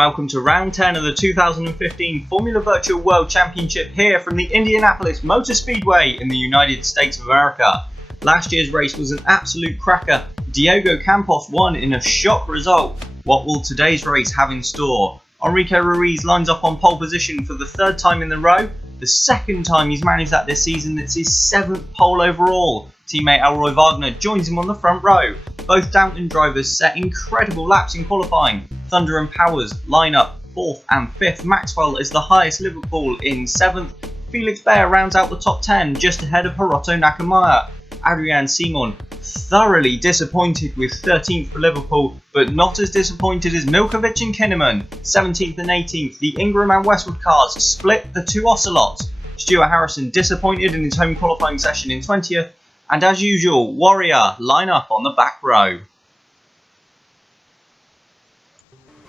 welcome to round 10 of the 2015 Formula Virtual World Championship here from the Indianapolis Motor Speedway in the United States of America. Last year's race was an absolute cracker. Diego Campos won in a shock result. What will today's race have in store? Enrique Ruiz lines up on pole position for the third time in a row. The second time he's managed that this season. It's his 7th pole overall. Teammate Elroy Wagner joins him on the front row. Both Downton drivers set incredible laps in qualifying. Thunder and Powers line up 4th and 5th. Maxwell is the highest Liverpool in 7th. Felix Bayer rounds out the top 10 just ahead of Hiroto Nakamura. Adrian Simon thoroughly disappointed with 13th for Liverpool, but not as disappointed as Milkovic and Kinnaman. 17th and 18th, the Ingram and Westwood cars split the two Ocelots. Stuart Harrison disappointed in his home qualifying session in 20th, and as usual, Warrior line up on the back row.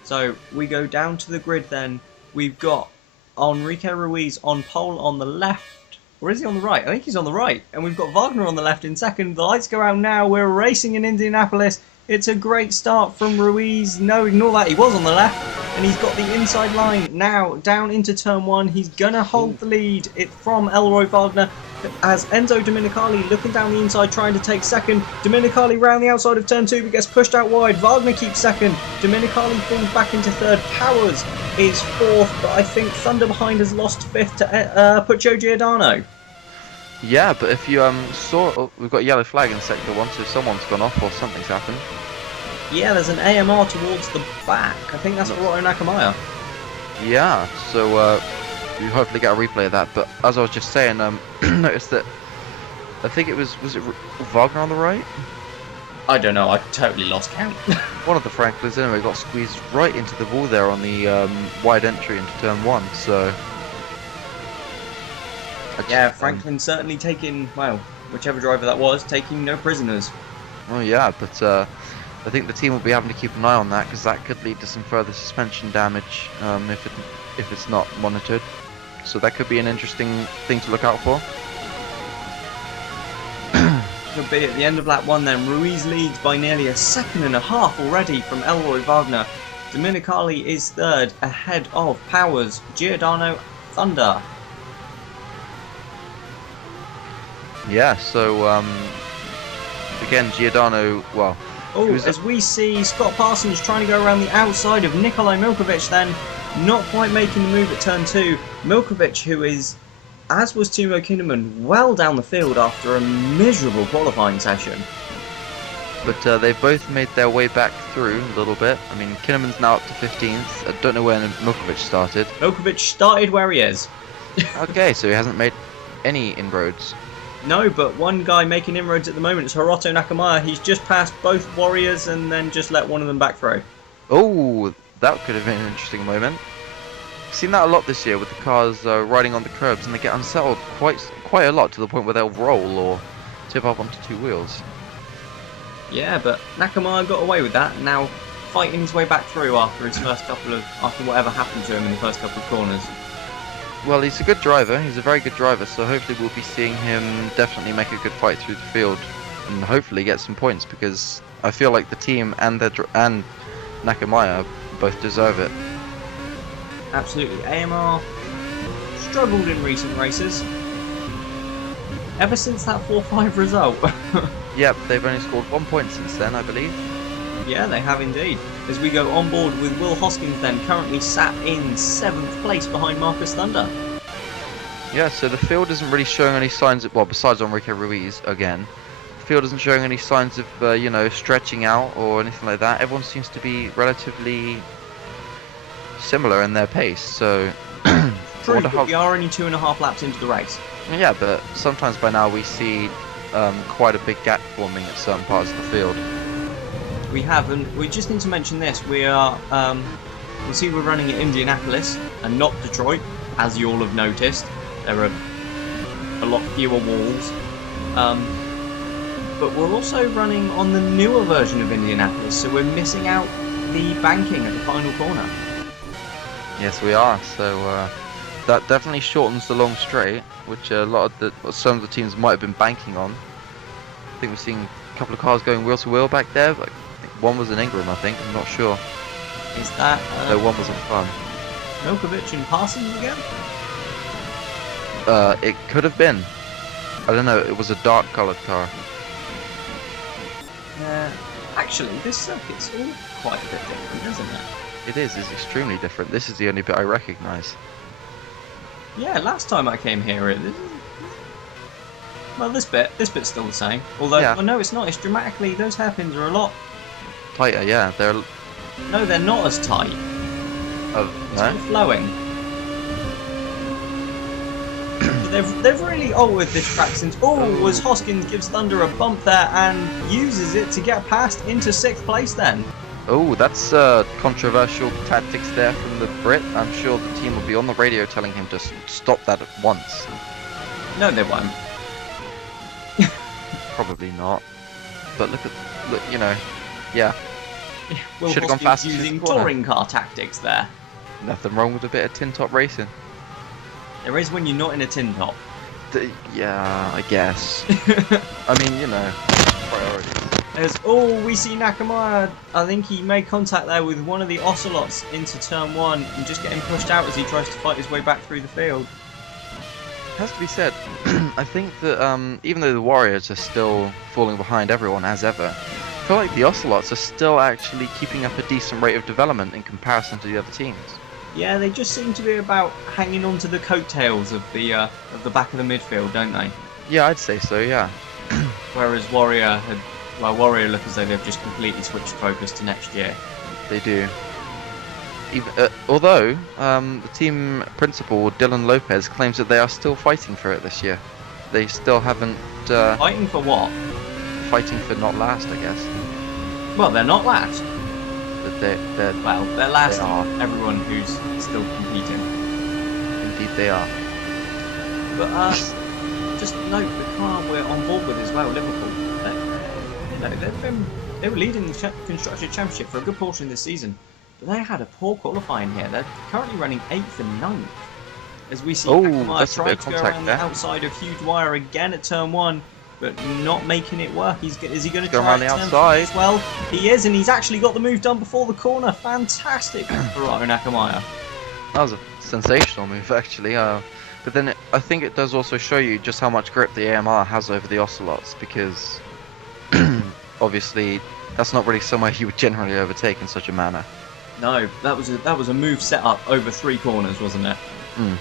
So we go down to the grid then. We've got Enrique Ruiz on pole on the left. Or is he on the right? I think he's on the right. And we've got Wagner on the left in second. The lights go out now. We're racing in Indianapolis. It's a great start from Ruiz. No, ignore that. He was on the left. And he's got the inside line now down into turn 1. He's going to hold the lead. It's from Elroy Wagner as Enzo Domenicali looking down the inside trying to take second. Domenicali round the outside of turn 2 but gets pushed out wide. Wagner keeps second. Domenicali falls back into third. Powers is 4th, but I think Thunder behind has lost 5th to Puccio Giordano. Yeah, but if you saw, we've got a yellow flag in sector 1, so someone's gone off or something's happened. Yeah, there's an AMR towards the back. I think that's Hiroto Nakamura. Yeah, so we hopefully get a replay of that. But as I was just saying, noticed that I think it was it Wagner on the right? I don't know. I totally lost count. One of the Franklins anyway got squeezed right into the wall there on the wide entry into turn 1. So yeah, Franklin certainly taking, well, whichever driver that was, taking no prisoners. Oh yeah, but I think the team will be having to keep an eye on that because that could lead to some further suspension damage if it's not monitored. So that could be an interesting thing to look out for. Could be at the end of lap 1 then. Ruiz leads by nearly a second and a half already from Elroy Wagner. Domenicali is 3rd ahead of Powers, Giordano, Thunder. Yeah, so again, Giordano, well... as we see Scott Parsons trying to go around the outside of Nikolai Milkovic then, not quite making the move at turn 2. Milkovic, who is, as was Timo Kinnaman, well down the field after a miserable qualifying session. But they've both made their way back through a little bit. I mean, Kinnaman's now up to 15th. I don't know where Milkovic started. Milkovic started where he is. Okay, so he hasn't made any inroads. No, but one guy making inroads at the moment is Hiroto Nakamura. He's just passed both Warriors and then just let one of them back through. Oh, that could have been an interesting moment. I've seen that a lot this year with the cars riding on the curbs and they get unsettled quite a lot to the point where they'll roll or tip up onto 2 wheels. Yeah, but Nakamura got away with that, now fighting his way back through after whatever happened to him in the first couple of corners. Well, he's a good driver. He's a very good driver, so hopefully we'll be seeing him definitely make a good fight through the field and hopefully get some points because I feel like the team and Nakamura both deserve it. Absolutely. AMR struggled in recent races. Ever since that 4-5 result. Yep, they've only scored 1 point since then, I believe. Yeah, they have indeed. As we go on board with Will Hoskins then, currently sat in 7th place behind Marcus Thunder. Yeah, so the field isn't really showing any signs of, well, besides Enrique Ruiz again, the field isn't showing any signs of, stretching out or anything like that. Everyone seems to be relatively similar in their pace, so... True, but we are only 2.5 laps into the race. Yeah, but sometimes by now we see quite a big gap forming at certain parts of the field. We have, and we just need to mention this. We are, you see, we're running at Indianapolis and not Detroit, as you all have noticed. There are a lot fewer walls, but we're also running on the newer version of Indianapolis, so we're missing out the banking at the final corner. Yes, we are. So that definitely shortens the long straight, which some of the teams might have been banking on. I think we're seeing a couple of cars going wheel to wheel back there. Like, one was an Ingram, I think. I'm not sure. Is that No, one was on fun. Milkovic and Parsons again? It could have been. I don't know, it was a dark coloured car. Yeah. Actually, this circuit's all quite a bit different, isn't it? It is, it's extremely different. This is the only bit I recognise. Yeah, last time I came here, well, this bit's still the same. Although, Yeah. well, no, it's not. It's dramatically, those hairpins are a lot. Tighter, yeah, they're... No, they're not as tight. Oh, It's no? all flowing. They've really with this track since as Hoskins gives Thunder a bump there and uses it to get past into 6th place then. Oh, that's controversial tactics there from the Brit. I'm sure the team will be on the radio telling him to stop that at once. No, they won't. Probably not. But look, you know, yeah. Will Should've gone Hoskins faster using since the corner. touring car tactics there. Nothing wrong with a bit of tin top racing. There is when you're not in a tin top. Yeah, I guess. I mean, you know, priorities. We see Nakamura. I think he made contact there with one of the Ocelots into turn 1 and just getting pushed out as he tries to fight his way back through the field. It has to be said, I think that even though the Warriors are still falling behind everyone as ever, I feel like the Ocelots are still actually keeping up a decent rate of development in comparison to the other teams. Yeah, they just seem to be about hanging on to the coattails of the back of the midfield, don't they? Yeah, I'd say so, yeah. Whereas Warrior look as though they've just completely switched focus to next year. They do. Although, the team principal, Dylan Lopez, claims that they are still fighting for it this year. They still haven't... Fighting for what? Fighting for not last, I guess. Well, they're not last. But they're last they are. Everyone who's still competing. Indeed they are. But just note the car we're on board with as well, Liverpool. They were leading the Constructor Championship for a good portion of this season, but they had a poor qualifying here. They're currently running 8th and 9th. As we see Nakamura try to go around the outside of Hugh Dwyer again at turn 1, but not making it work. Is he going to try around the outside as well? He is, and he's actually got the move done before the corner. Fantastic for Nakamura. That was a sensational move, actually. But then I think it does also show you just how much grip the AMR has over the Ocelots, because obviously that's not really somewhere you would generally overtake in such a manner. No, that was a move set up over 3 corners, wasn't it? Mm.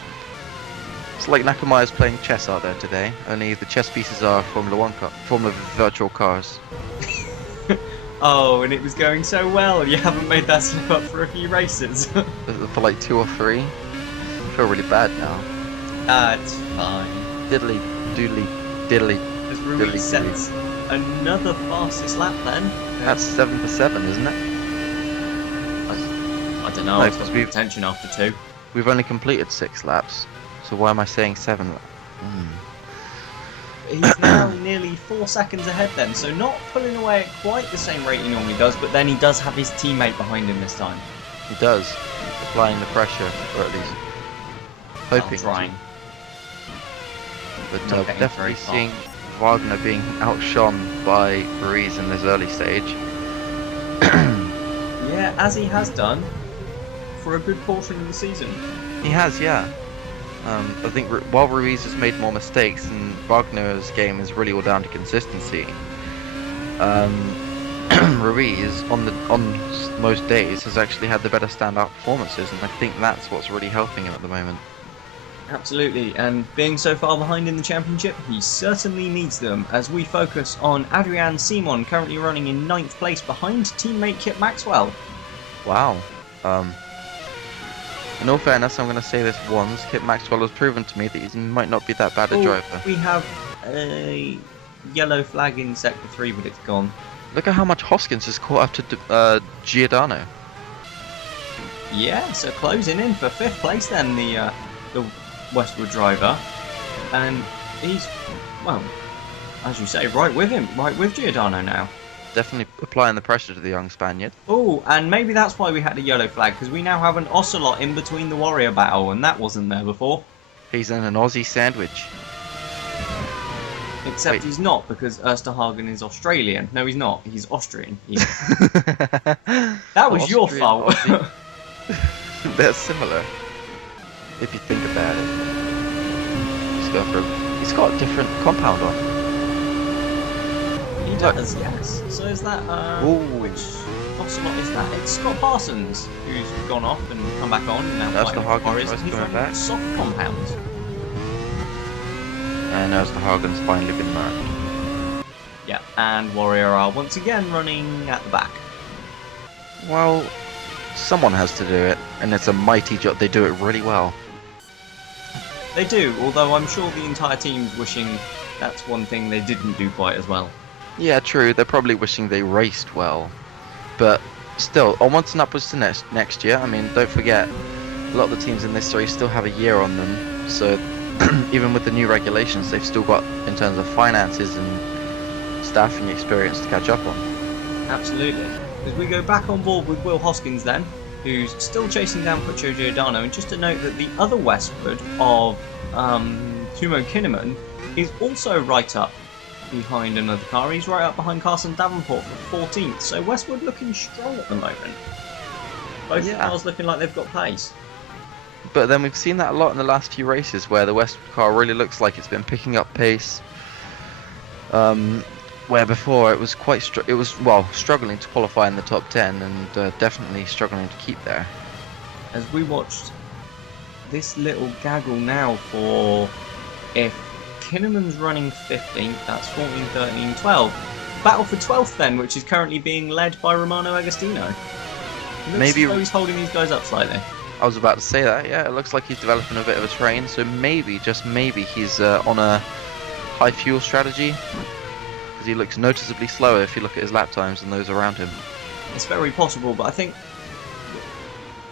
It's like Nakamura's playing chess out there today, only the chess pieces are Formula virtual cars. Oh, and it was going so well. You haven't made that slip up for a few races. For like 2 or 3. I feel really bad now. It's fine. Diddly, doodly, diddly. As Ruiz sets another fastest lap then. That's 7 for 7, isn't it? I don't know, No, I've got attention after 2. We've only completed 6 laps, so why am I saying 7 laps? He's now nearly 4 seconds ahead then, so not pulling away at quite the same rate he normally does, but then he does have his teammate behind him this time. He does. He's applying the pressure, or at least hoping. Trying. But Not getting definitely very far. seeing Wagner being outshone by Ruiz in this early stage. Yeah, as he has done for a good portion of the season. He has, yeah. I think while Ruiz has made more mistakes, and Wagner's game is really all down to consistency. Ruiz on most days has actually had the better standout performances, and I think that's what's really helping him at the moment. Absolutely, and being so far behind in the championship, he certainly needs them as we focus on Adrian Simon, currently running in 9th place behind teammate Kip Maxwell. Wow. In all fairness, I'm going to say this once, Kip Maxwell has proven to me that he might not be that bad a driver. We have a yellow flag in Sector 3, but it's gone. Look at how much Hoskins has caught up to Giordano. Yeah, so closing in for 5th place then, the Westwood driver. And he's, well, as you say, right with him, right with Giordano now. Definitely applying the pressure to the young Spaniard. Oh, and maybe that's why we had a yellow flag, because we now have an Ocelot in between the Warrior battle, and that wasn't there before. He's in an Aussie sandwich. Except he's not, because Ersterhagen is Australian. No, he's not. He's Austrian. That was your Austrian fault. Aussie. They're similar, if you think about it. He's got a different compound on. He does, yes. So is that, which Ocelot is that? It's Scott Parsons, who's gone off and come back on, and now That's the Hagen Warriors. tries He's coming running back. soft compounds. And as the Hagen's finally been marked. Yeah, and Warrior are once again running at the back. Well, someone has to do it, and it's a mighty job. They do it really well. They do, although I'm sure the entire team's wishing that's one thing they didn't do quite as well. Yeah, true. They're probably wishing they raced well, but still, onwards and upwards to next year. I mean, don't forget, a lot of the teams in this series still have a year on them, so even with the new regulations, they've still got, in terms of finances and staffing experience, to catch up on. Absolutely. As we go back on board with Will Hoskins then, who's still chasing down Puccio Giordano, and just to note that the other Westwood of Timo Kinnaman is also right up behind another car. He's right up behind Carson Davenport for 14th, so Westwood looking strong at the moment. Both cars looking like they've got pace. But then we've seen that a lot in the last few races, where the Westwood car really looks like it's been picking up pace. Where before it was struggling to qualify in the top 10, and definitely struggling to keep there. As we watched this little gaggle now for if Kinnaman's running 15th, that's 14, 13, 12. Battle for 12th then, which is currently being led by Romano Agostino. Maybe as though he's holding these guys up slightly. I was about to say that, yeah, it looks like he's developing a bit of a train, so maybe, just maybe, he's on a high fuel strategy, because he looks noticeably slower if you look at his lap times than those around him. It's very possible, but I think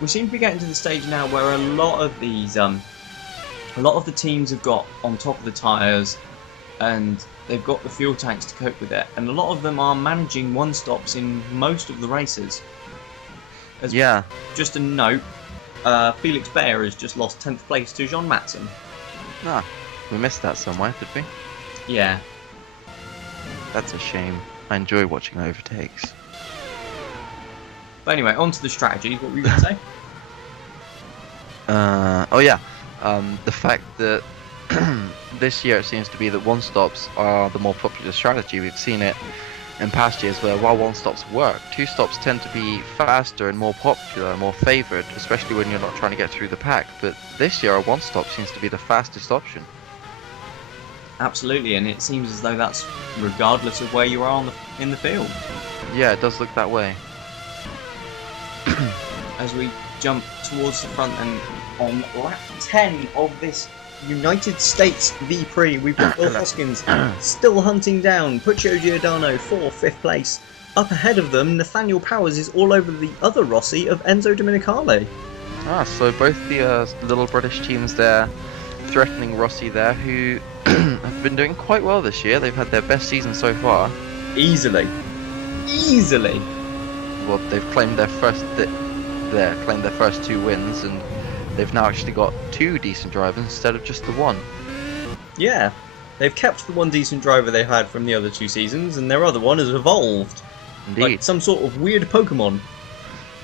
we seem to be getting to the stage now where a lot of these, a lot of the teams have got on top of the tyres, and they've got the fuel tanks to cope with it, and a lot of them are managing one-stops in most of the races. Just a note, Felix Bayer has just lost 10th place to Jean Matson. Ah, we missed that somewhere, did we? Yeah. That's a shame. I enjoy watching overtakes. But anyway, on to the strategies. What were you going to say? The fact that this year it seems to be that one-stops are the more popular strategy. We've seen it in past years where while one-stops work, two-stops tend to be faster and more popular, more favoured, especially when you're not trying to get through the pack. But this year a one-stop seems to be the fastest option. Absolutely, and it seems as though that's regardless of where you are in the field. Yeah, it does look that way. As we jump towards the front and on lap 10 of this United States V-Prix, we've got Will Hoskins still hunting down Puccio Giordano for 5th place. Up ahead of them, Nathaniel Powers is all over the other Rossi of Enzo Domenicali. So both the little British teams there threatening Rossi there, who have been doing quite well this year. They've had their best season so far. Easily. Well, they've claimed their first 2 wins, and they've now actually got 2 decent drivers instead of just the one. Yeah, they've kept the one decent driver they had from the other 2 seasons, and their other one has evolved. Indeed. Like some sort of weird Pokemon.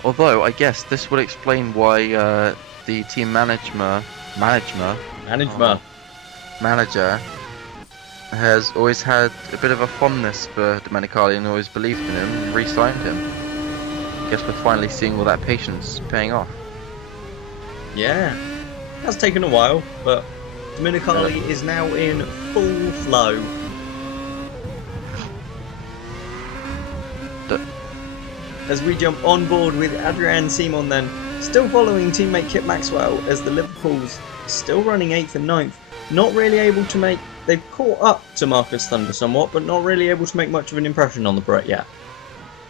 Although, I guess this would explain why the team manager has always had a bit of a fondness for Domenicali and always believed in him and re-signed him. I guess we're finally seeing all that patience paying off. Yeah, it has taken a while, but Domenicali is now in full flow. As we jump on board with Adrian Simon then, still following teammate Kip Maxwell, as the Liverpools still running 8th and 9th, not really able to make... They've caught up to Marcus Thunder somewhat, but not really able to make much of an impression on the Brit yet.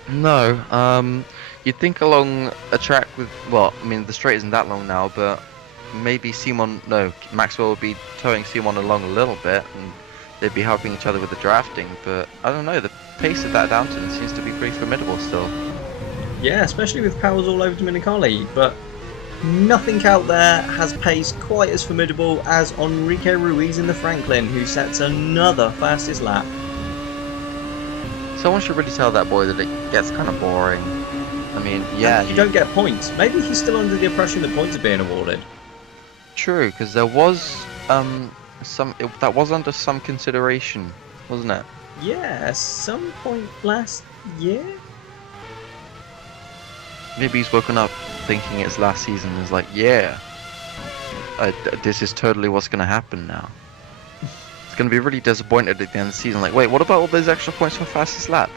No, you'd think along a track with... Well, I mean, the straight isn't that long now, but maybe Maxwell would be towing Simon along a little bit, and they'd be helping each other with the drafting, but I don't know, the pace of that Downton seems to be pretty formidable still. Yeah, especially with Powers all over Domenicali, but nothing out there has pace quite as formidable as Enrique Ruiz in the Franklin, who sets another fastest lap. Someone should really tell that boy that it gets kind of boring. I mean, yeah. And you don't get points. Maybe he's still under the impression that points are being awarded. True, because there was that was under some consideration, wasn't it? Yeah, some point last year? Maybe he's woken up thinking it's last season and is like, yeah, this is totally what's going to happen now. It's going to be really disappointed at the end of the season. Like, wait, what about all those extra points for fastest lap?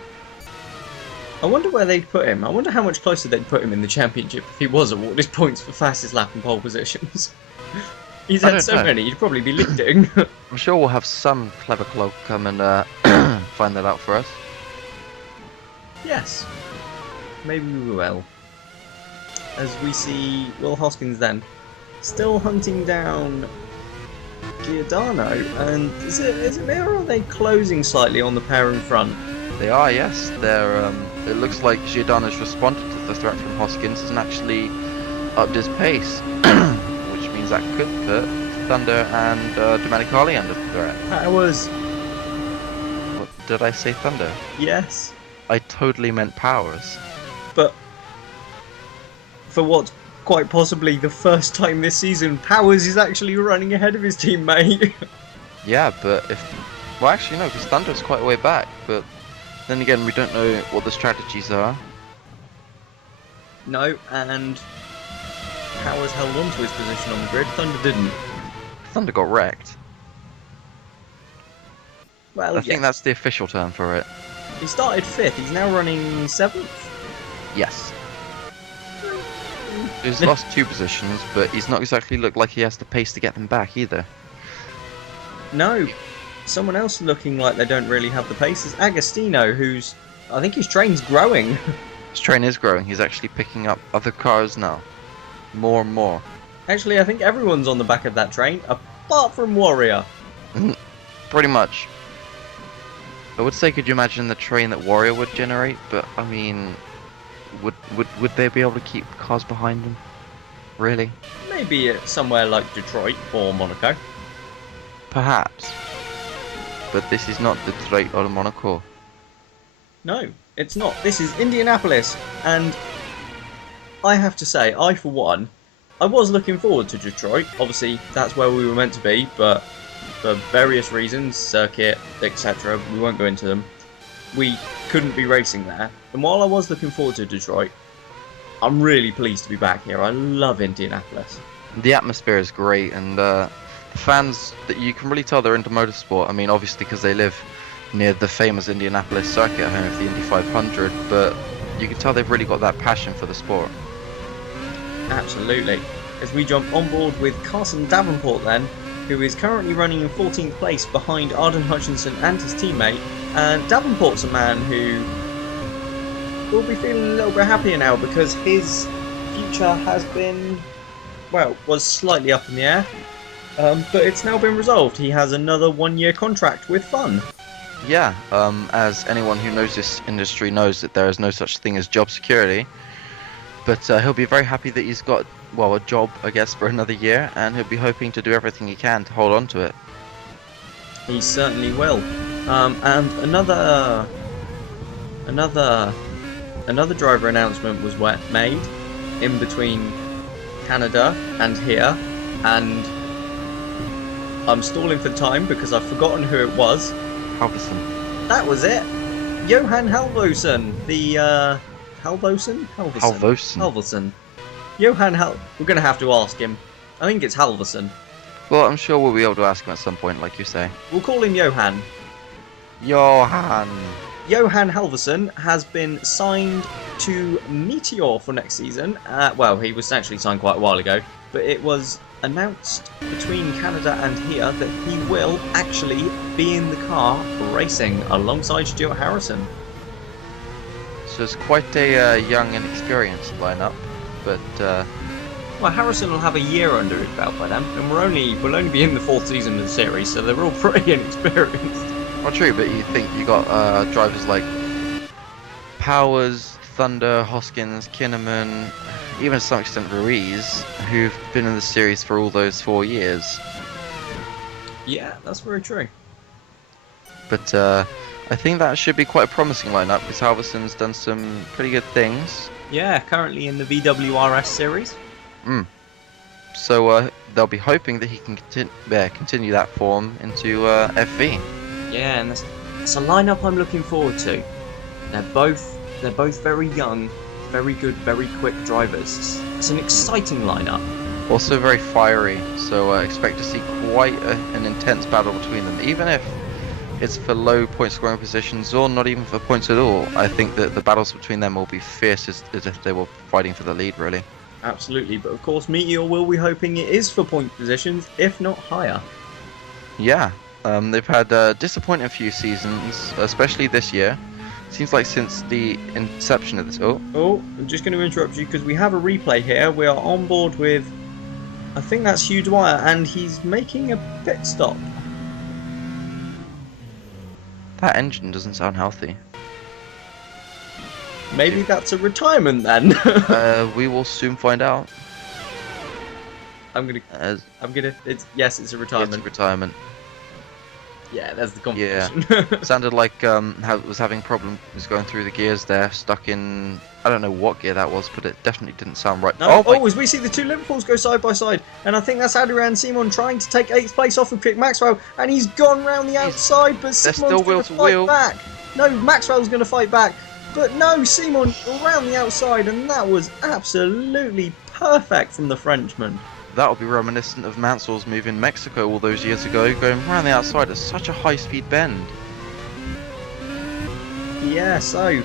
I wonder where they'd put him. I wonder how much closer they'd put him in the championship if he was awarded points for fastest lap and pole positions. He's had so many, he'd probably be leading. I'm sure we'll have some clever clog come and find that out for us. Yes. Maybe we will. As we see Will Hoskins then still hunting down Giordano, and is it me or are they closing slightly on the pair in front? They are, yes. They're. It looks like Giordano's responded to the threat from Hoskins and actually upped his pace, which means that could put Thunder and Domenicali under threat. Powers. What, did I say Thunder? Yes. I totally meant Powers. But for what's quite possibly the first time this season, Powers is actually running ahead of his teammate. Yeah, but well, actually no, because Thunder's quite a way back. But then again, we don't know what the strategies are. No, and Powers held on to his position on the grid. Thunder didn't. Thunder got wrecked. Well, I think that's the official term for it. He started 5th. He's now running 7th. Yes. He's lost 2 positions, but he's not exactly looked like he has the pace to get them back either. No. Someone else looking like they don't really have the pace is Agostino, who's... I think his train's growing. His train is growing. He's actually picking up other cars now. More and more. Actually, I think everyone's on the back of that train, apart from Warrior. Pretty much. I would say, could you imagine the train that Warrior would generate? But, I mean... Would they be able to keep cars behind them? Really? Maybe somewhere like Detroit or Monaco. Perhaps. But this is not Detroit or Monaco. No, it's not. This is Indianapolis, and I have to say, I for one, I was looking forward to Detroit. Obviously, that's where we were meant to be, but for various reasons, circuit, etc., we won't go into them, we couldn't be racing there. And while I was looking forward to Detroit, I'm really pleased to be back here. I love Indianapolis. The atmosphere is great, and fans, that you can really tell they're into motorsport. I mean, obviously because they live near the famous Indianapolis circuit, home of the Indy 500, but you can tell they've really got that passion for the sport. Absolutely. As we jump on board with Carson Davenport then, who is currently running in 14th place behind Arden Hutchinson and his teammate, and Davenport's a man who will be feeling a little bit happier now because his future has been, well, was slightly up in the air, but it's now been resolved. He has another 1-year contract with Fun. Yeah, as anyone who knows this industry knows that there is no such thing as job security, but he'll be very happy that he's got, well, a job, I guess, for another year, and he'll be hoping to do everything he can to hold on to it. He certainly will. And another driver announcement was made in between Canada and here, and I'm stalling for time because I've forgotten who it was. Halvorsen. That was it. Johan Halvorsen, the Halvorsen. Johan we're going to have to ask him. I think it's Halvorsen. Well, I'm sure we'll be able to ask him at some point, like you say. We'll call him Johan. Johan Halvorsen has been signed to Meteor for next season. Well, he was actually signed quite a while ago, but it was announced between Canada and here that he will actually be in the car racing alongside Stuart Harrison. So it's quite a young and experienced lineup, but well, Harrison will have a year under his belt by then, and we'll only be in the 4th season of the series, so they're all pretty inexperienced. Well, true, but you think you got drivers like Powers, Thunder, Hoskins, Kinnaman, even to some extent Ruiz, who've been in the series for all those 4 years. Yeah, that's very true. But I think that should be quite a promising lineup because Halvorsen's done some pretty good things. Yeah, currently in the VWRS series. So they'll be hoping that he can continue that form into FV. Yeah, and that's a lineup I'm looking forward to. They're both very young, very good, very quick drivers. It's an exciting lineup. Also very fiery, so expect to see quite an intense battle between them. Even if it's for low point scoring positions or not even for points at all, I think that the battles between them will be fierce as if they were fighting for the lead, really. Absolutely, but of course Meteor will be hoping it is for point positions, if not higher. Yeah, they've had a disappointing few seasons, especially this year. Seems like since the inception of this... Oh, I'm just going to interrupt you because we have a replay here. We are on board with, I think that's Hugh Dwyer, and he's making a pit stop. that engine doesn't sound healthy. Maybe that's a retirement then. We will soon find out. Yes, it's a retirement. It's retirement. Yeah, that's the competition. Yeah, sounded like was having problems going through the gears there, stuck in, I don't know what gear that was, but it definitely didn't sound right. No, as we see the two Liverpools go side by side, and I think that's Adrian Simon trying to take 8th place off of Pick Maxwell, and he's gone round the outside, but Simon's going to fight back. No, Maxwell's going to fight back, but no, Simon around the outside, and that was absolutely perfect from the Frenchman. That'll be reminiscent of Mansell's move in Mexico all those years ago, going around the outside at such a high-speed bend. Yeah, so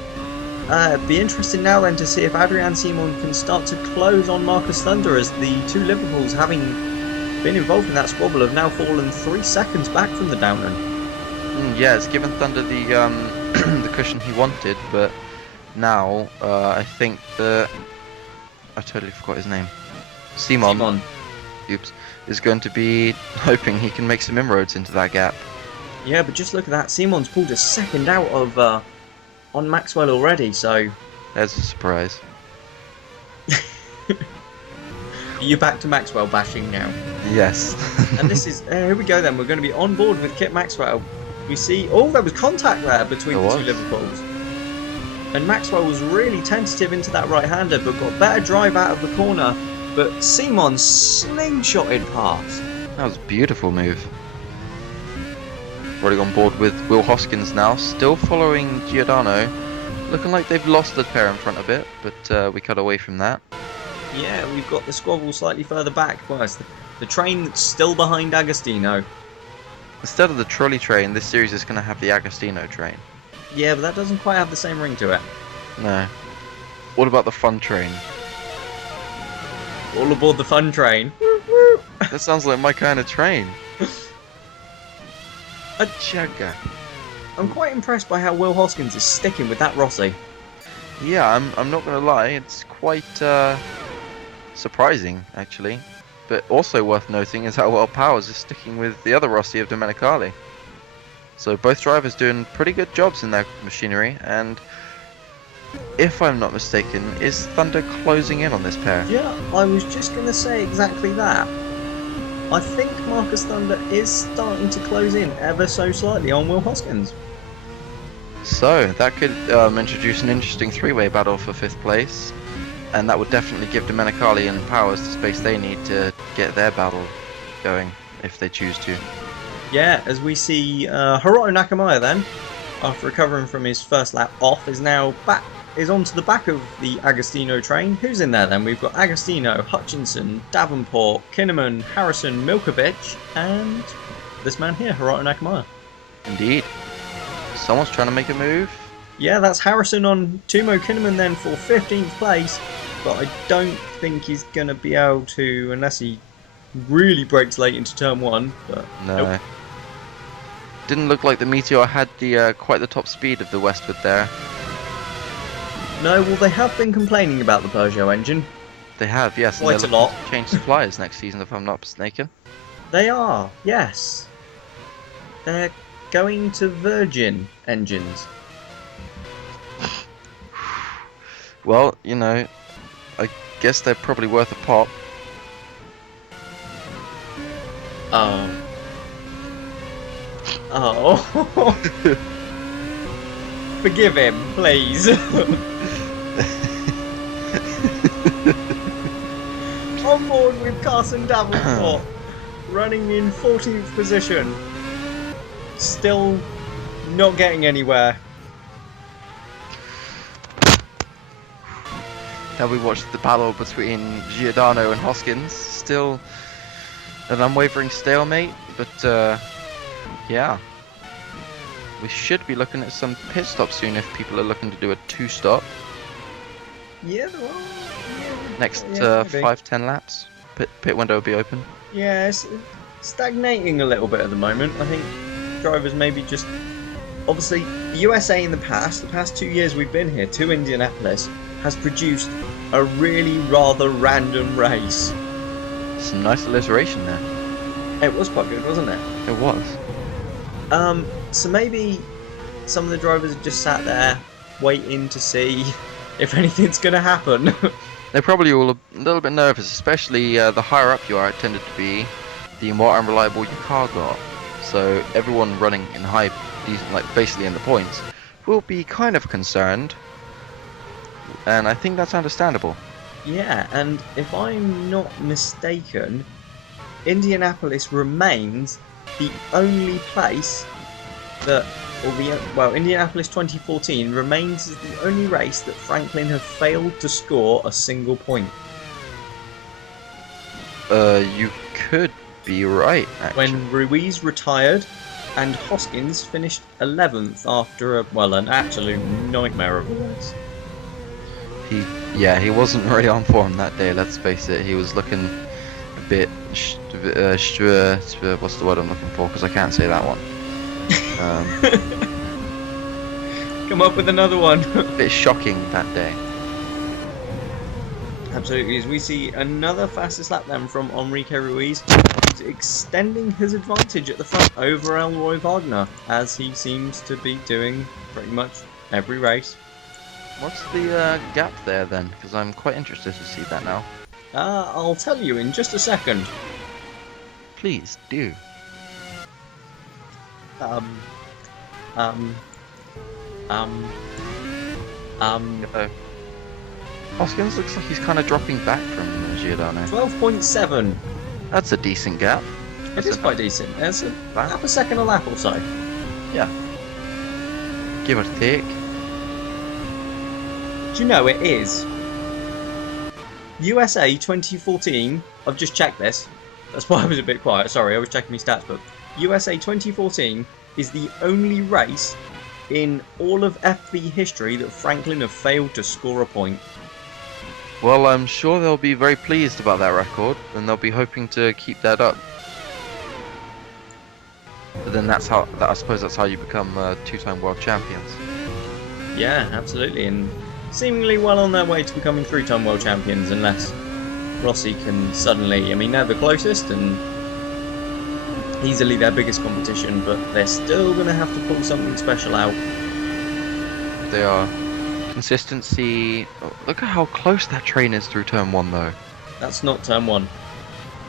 it'd be interesting now then to see if Adrian Simon can start to close on Marcus Thunder, as the two Liverpools, having been involved in that squabble, have now fallen 3 seconds back from the downland. Yeah, it's given Thunder the the cushion he wanted, but now I think that I totally forgot his name. Simon. Oops, is going to be hoping he can make some inroads into that gap. Yeah, but just look at that. Simon's pulled a second out of on Maxwell already, so... There's a surprise. Are you back to Maxwell bashing now? Yes. And this is... here we go then. We're going to be on board with Kit Maxwell. We see... Oh, there was contact there between the two Liverpools. And Maxwell was really tentative into that right-hander, but got better drive out of the corner. But Simon slingshotted past. That was a beautiful move. Already on board with Will Hoskins now, still following Giordano. Looking like they've lost the pair in front a bit, but we cut away from that. Yeah, we've got the squabble slightly further back. Well, it's the train that's still behind Agostino. Instead of the trolley train, this series is going to have the Agostino train. Yeah, but that doesn't quite have the same ring to it. No. What about the fun train? All aboard the fun train. That sounds like my kind of train. A chugga. I'm quite impressed by how Will Hoskins is sticking with that Rossi. Yeah, I'm not going to lie, it's quite surprising, actually. But also worth noting is how well Powers is sticking with the other Rossi of Domenicali. So both drivers doing pretty good jobs in their machinery, and if I'm not mistaken, is Thunder closing in on this pair? Yeah, I was just going to say exactly that. I think Marcus Thunder is starting to close in ever so slightly on Will Hoskins. So that could introduce an interesting three-way battle for 5th place, and that would definitely give Domenicali and Powers the space they need to get their battle going, if they choose to. Yeah, as we see Hiroto Nakamaya then, after recovering from his first lap off, is onto the back of the Agostino train. Who's in there then? We've got Agostino, Hutchinson, Davenport, Kinnaman, Harrison, Milkovic, and this man here, Hiroto Nakamaya. Indeed. Someone's trying to make a move. Yeah, that's Harrison on Tumo Kinnaman then for 15th place, but I don't think he's going to be able to, unless he really breaks late into turn 1. But no. Nope. Didn't look like the Meteor had the quite the top speed of the Westwood there. No, well, they have been complaining about the Peugeot engine. They have, yes. Quite a lot. Change suppliers next season, if I'm not mistaken. They are, yes. They're going to Virgin engines. Well, you know, I guess they're probably worth a pop. Oh. Forgive him, please. on board with Carson Davenport, running in 14th position. Still not getting anywhere. Now we watched the battle between Giordano and Hoskins. Still an unwavering stalemate, but yeah. We should be looking at some pit stops soon if people are looking to do a 2-stop. Yeah, well, yeah. Next yeah, 5-10 laps. Pit window will be open. Yeah, it's stagnating a little bit at the moment. I think drivers maybe just... Obviously, the USA in the past 2 years we've been here, to Indianapolis, has produced a really rather random race. Some nice alliteration there. It was quite good, wasn't it? It was. So maybe some of the drivers have just sat there waiting to see if anything's going to happen. They're probably all a little bit nervous, especially the higher up you are, it tended to be, the more unreliable your car got. So everyone running in high, like basically in the points, will be kind of concerned. And I think that's understandable. Yeah, and if I'm not mistaken, Indianapolis remains the only place that, Indianapolis 2014 remains the only race that Franklin have failed to score a single point. You could be right, actually. When Ruiz retired and Hoskins finished 11th after an absolute nightmare of a race. He wasn't really on form that day, let's face it. He was looking a bit what's the word I'm looking for, because I can't say that one. Come up with another one. A bit shocking that day. Absolutely, as we see another fastest lap then from Enrique Ruiz, who's extending his advantage at the front over Elroy Wagner, as he seems to be doing pretty much every race. What's the gap there then? Because I'm quite interested to see that now. I'll tell you in just a second. Please do. Hoskins looks like he's kind of dropping back from Giordano. 12.7. That's a decent gap. It is quite decent. It's half a second a lap or so. Yeah. Give or take. Do you know it is? USA 2014, I've just checked this. That's why I was a bit quiet. Sorry, I was checking my stats book. USA 2014 is the only race in all of FB history that Franklin have failed to score a point. Well, I'm sure they'll be very pleased about that record, and they'll be hoping to keep that up. But then I suppose that's how you become 2-time world champions. Yeah, absolutely, and seemingly well on their way to becoming 3-time world champions, unless Rossi can suddenly... I mean, they're the closest and easily their biggest competition, but they're still going to have to pull something special out. They are. Consistency... Oh, look at how close that train is through turn 1, though. That's not turn 1.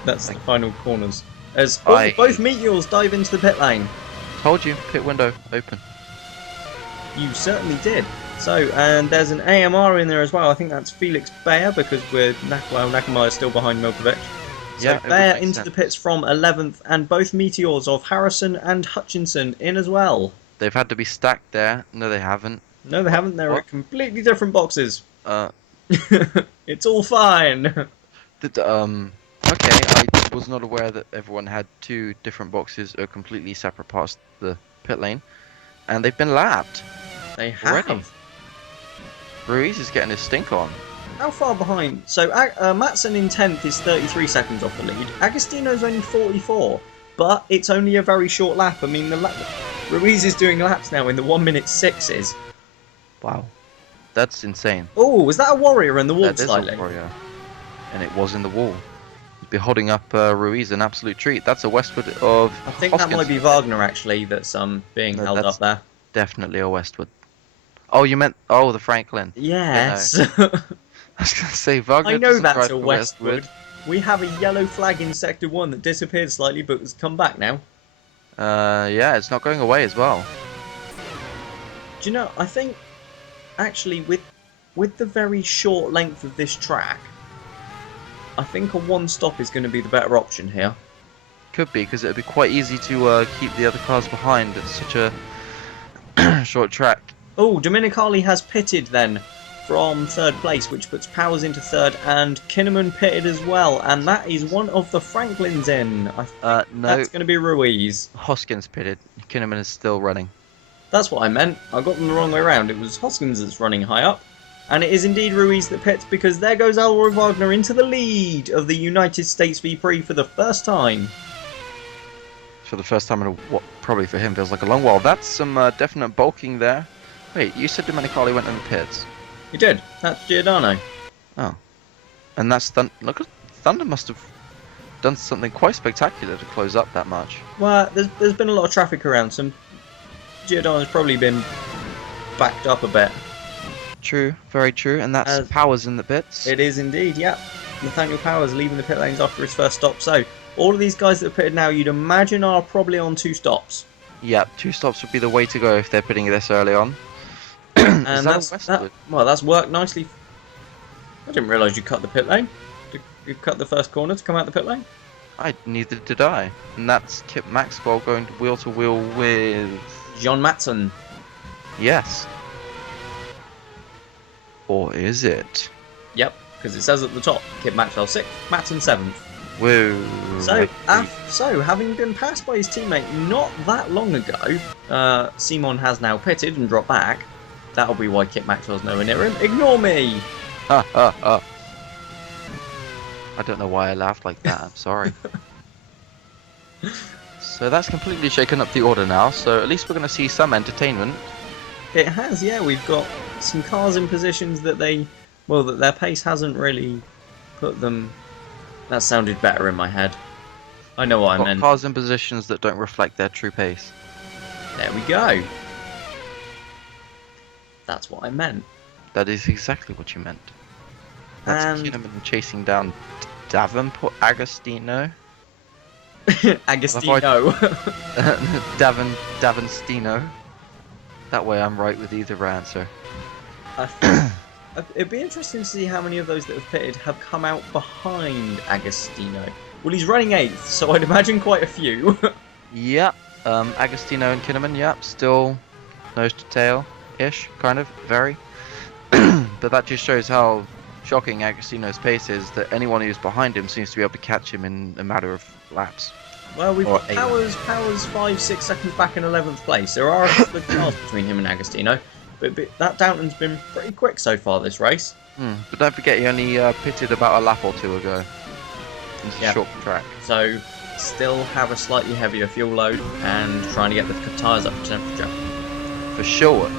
That's the final corners. As both Meteors dive into the pit lane. Told you, pit window open. You certainly did. So, and there's an AMR in there as well. I think that's Felix Bayer, because Nakama is still behind Milkovic. So yeah, Bayer into the pits from 11th, and both Meteors of Harrison and Hutchinson in as well. They've had to be stacked there. No, they haven't. No, they haven't. They're at completely different boxes. It's all fine. Okay, I was not aware that everyone had 2 different boxes or completely separate parts of the pit lane, and they've been lapped. They have. Already. Ruiz is getting his stink on. How far behind? So Matson in 10th is 33 seconds off the lead. Agostino's only 44, but it's only a very short lap. I mean, Ruiz is doing laps now in the 1:06s. Wow, that's insane. Oh, was that a Warrior in the wall slightly? That is a Warrior, and it was in the wall. Be holding up Ruiz an absolute treat. That's a Westwood of I think Hoskins. That might be Wagner actually that's being held up there. Definitely a Westwood. Oh, you meant the Franklin. Yes. I was gonna say Wagner. I know that's a Westwood. We have a yellow flag in Sector 1 that disappeared slightly but has come back now. Yeah, it's not going away as well. Do you know, I think actually with the very short length of this track, I think a one stop is going to be the better option here. Could be, because it would be quite easy to keep the other cars behind at such a short track. Oh, Dominicali has pitted then from third place, which puts Powers into third, and Kinnaman pitted as well, and that is one of the Franklins in. I think No. that's going to be Ruiz. Hoskins pitted. Kinnaman is still running. That's what I meant. I got them the wrong way around. It was Hoskins that's running high up. And it is indeed Ruiz that pits, because there goes Elroy Wagner into the lead of the United States V-Prix for the first time. For the first time in what probably for him feels like a long while. That's some definite bulking there. Wait, you said Domenicali went in the pits? He did. That's Giordano. Oh. And that's look, Thunder must have done something quite spectacular to close up that much. Well, there's been a lot of traffic around, so Giordano's probably been backed up a bit. True, very true, and that's Powers in the pits. It is indeed, yeah. Nathaniel Powers leaving the pit lanes after his first stop. So, all of these guys that have pitted now, you'd imagine are probably on 2 stops. Yep, 2 stops would be the way to go if they're pitting this early on. And that's worked nicely. I didn't realise you cut the pit lane. You cut the first corner to come out the pit lane. Neither did I. And that's Kip Maxwell going wheel to wheel with John Matson. Yes. Or is it? Yep, because it says at the top, Kip Maxwell 6th, Matson 7th. Whoa. So, having been passed by his teammate not that long ago, Simon has now pitted and dropped back. That'll be why Kip Maxwell's nowhere near him. Ignore me! I don't know why I laughed like that, I'm sorry. So that's completely shaken up the order now, so at least we're going to see some entertainment. It has, yeah. We've got some cars in positions that that their pace hasn't really put them... That sounded better in my head. I know what I meant. Cars in positions that don't reflect their true pace. There we go. That's what I meant. That is exactly what you meant. That's Kinnaman chasing down Davenport Agostino. Agostino. Davenstino. That way I'm right with either answer. It'd be interesting to see how many of those that have pitted have come out behind Agostino. Well, he's running 8th, so I'd imagine quite a few. Yep. Agostino and Kinnaman, yep, still nose to tail-ish, kind of, very. But that just shows how shocking Agostino's pace is, that anyone who's behind him seems to be able to catch him in a matter of laps. Well, we've got Powers 5-6 seconds back in 11th place. There are a couple of cars between him and Agostino, but that Downton's been pretty quick so far this race. But don't forget, he only pitted about a lap or 2 ago. It's a short track. So, still have a slightly heavier fuel load and trying to get the tyres up to temperature. For sure.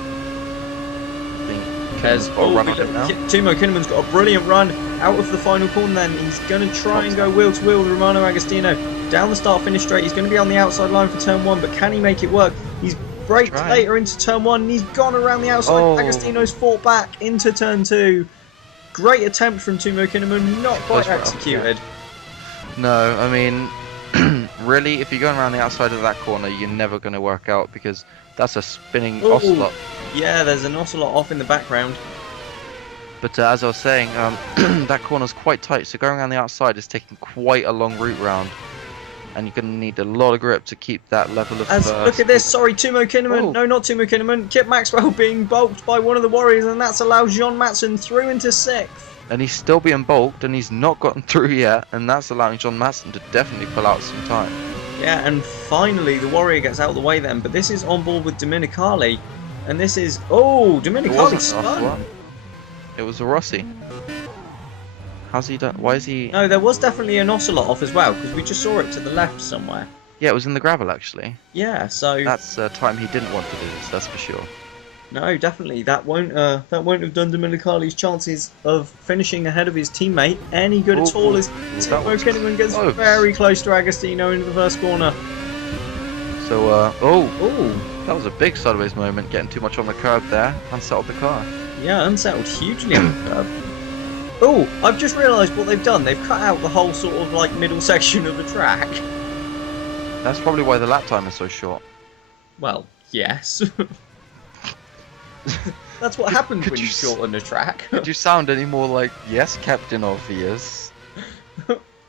Because Timo Kinnaman's got a brilliant run out of the final corner then. He's going to try and go wheel to wheel with Romano Agostino. Down the start finish straight, he's going to be on the outside line for turn 1, but can he make it work? He's braked later into turn 1 and he's gone around the outside. Agostino's fought back into turn 2. Great attempt from Timo Kinnaman, not quite executed. No, I mean, really, if you're going around the outside of that corner, you're never going to work out because that's a spinning ocelot. Yeah, there's an ocelot off in the background. But as I was saying, that corner's quite tight, so going around the outside is taking quite a long route round. And you're going to need a lot of grip to keep that level of... Look at this, sorry, Timo Kinnaman. No, not Timo Kinnaman. Kip Maxwell being bulked by one of the Warriors, and that's allowed John Matson through into 6th. And he's still being bulked, and he's not gotten through yet, and that's allowing John Matson to definitely pull out some time. Yeah, and finally the Warrior gets out of the way then, but this is on board with Dominicali, and this is... Oh, Dominicali spun! It was a Rossi. How's he done? Why is he... No, there was definitely an ocelot off as well, because we just saw it to the left somewhere. Yeah, it was in the gravel, actually. Yeah, so... That's a time he didn't want to do this, that's for sure. No, definitely. That won't have done Dominicali's chances of finishing ahead of his teammate any good at all, as Timo Kinnaman gets very close to Agostino into the first corner. So, that was a big sideways moment, getting too much on the curb there, unsettled the car. Yeah, unsettled hugely on the curb. Oh, I've just realised what they've done. They've cut out the whole sort of like middle section of the track. That's probably why the lap time is so short. Well, yes. That's what happens when you shorten a track. Could you sound any more like, yes, Captain Obvious?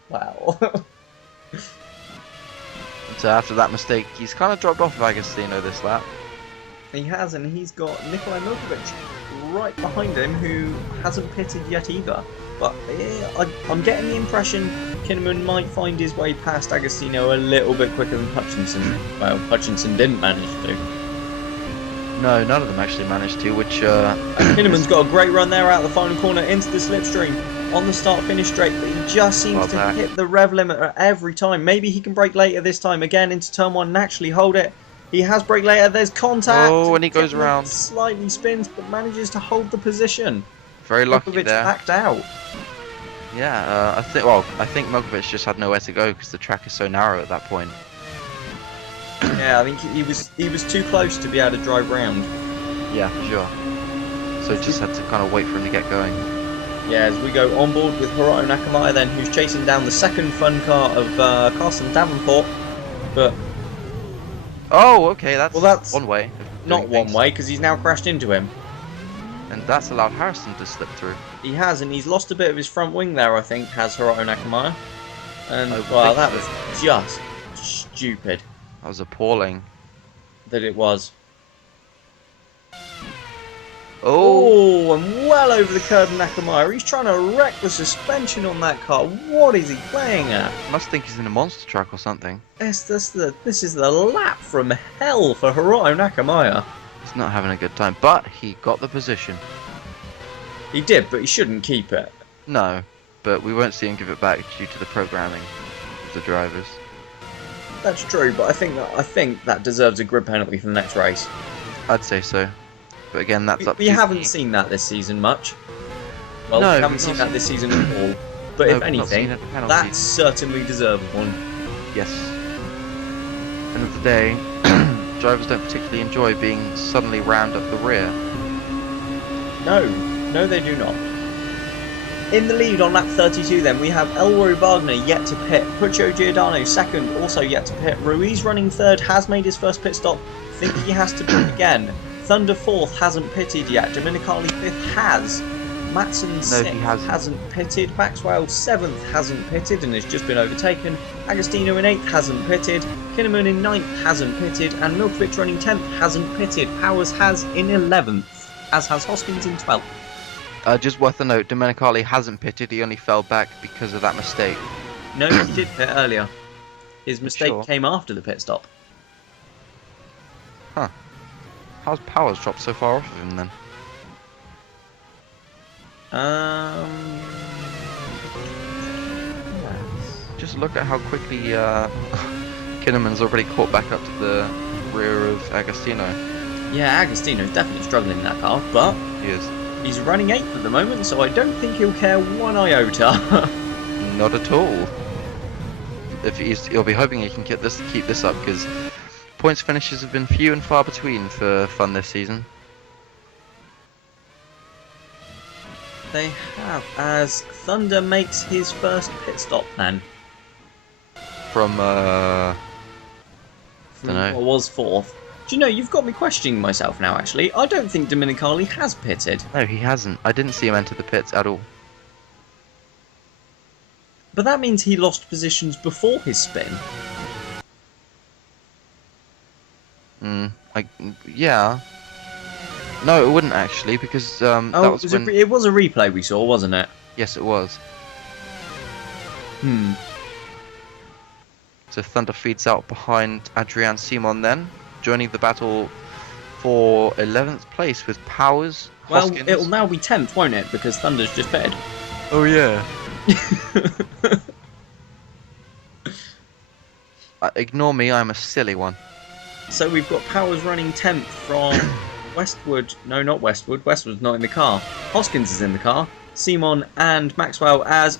Wow. So after that mistake, he's kind of dropped off of Agostino this lap. He has, and he's got Nikolai Milkovic right behind him, who hasn't pitted yet either. But I'm getting the impression Kinnaman might find his way past Agostino a little bit quicker than Hutchinson. Well, Hutchinson didn't manage to. No, none of them actually managed to, which... Kinnaman's got a great run there out of the final corner into the slipstream on the start-finish straight, but he just seems to hit the rev limiter every time. Maybe he can brake later this time, again into turn 1 and actually hold it. He has brake later, there's contact. Oh, and he goes around. Slightly spins, but manages to hold the position. Very lucky Milkovic there. backed out. Yeah, I think Milkovic just had nowhere to go because the track is so narrow at that point. Yeah, I think he was too close to be able to drive round. Yeah, for sure. So just had to kind of wait for him to get going. Yeah, as we go on board with Hiroto Nakamaya then, who's chasing down the second fun car of Carson Davenport. But oh, okay, that's one way. Not one way, because he's now crashed into him. And that's allowed Harrison to slip through. He has, and he's lost a bit of his front wing there, I think, has Hiroto Nakamaya. And, well, that was just stupid. That was appalling. That it was. Oh, and well over the curb, Nakamaya. He's trying to wreck the suspension on that car. What is he playing at? Must think he's in a monster truck or something. This is the lap from hell for Hiroto Nakamaya. He's not having a good time, but he got the position. He did, but he shouldn't keep it. No, but we won't see him give it back due to the programming of the drivers. That's true, but I think that deserves a grid penalty for the next race. I'd say so. But again, that's up to we haven't seen that this season much. Well, no, we haven't seen that this season at all. But if anything, that's certainly deserved one. Yes. End of the day, drivers don't particularly enjoy being suddenly rammed up the rear. No, they do not. In the lead on lap 32 then, we have Elroy Wagner yet to pit, Puccio Giordano second, also yet to pit, Ruiz running third, has made his first pit stop, think he has to pit again. Thunder fourth, hasn't pitted yet, Dominicali fifth has, Matson sixth, hasn't pitted, Maxwell seventh, hasn't pitted and has just been overtaken, Agostino in eighth, hasn't pitted, Kinnaman in ninth, hasn't pitted, and Milkovic running 10th, hasn't pitted, Powers has in 11th, as has Hoskins in 12th. Just worth a note, Domenicali hasn't pitted, he only fell back because of that mistake. No, he did pit earlier. His mistake came after the pit stop. Huh. How's Powers dropped so far off of him then? Just look at how quickly Kinnaman's already caught back up to the rear of Agostino. Yeah, Agostino's definitely struggling in that car, but He is. he's running 8th at the moment, so I don't think he'll care one iota. Not at all. He'll be hoping he can keep this up because points finishes have been few and far between for fun this season. They have, as Thunder makes his first pit stop then. From dunno. What was 4th. Do you know, you've got me questioning myself now, actually. I don't think Dominicali has pitted. No, he hasn't. I didn't see him enter the pits at all. But that means he lost positions before his spin. Yeah. No, it wouldn't actually, because that was when... it was a replay we saw, wasn't it? Yes, it was. So Thunder feeds out behind Adrian Simon then, joining the battle for 11th place with Powers, Hoskins. Well, it'll now be 10th, won't it? Because Thunder's just pitted. Oh yeah. Ignore me, I'm a silly one. So we've got Powers running 10th from Westwood. No, not Westwood. Westwood's not in the car. Hoskins is in the car. Simon and Maxwell as...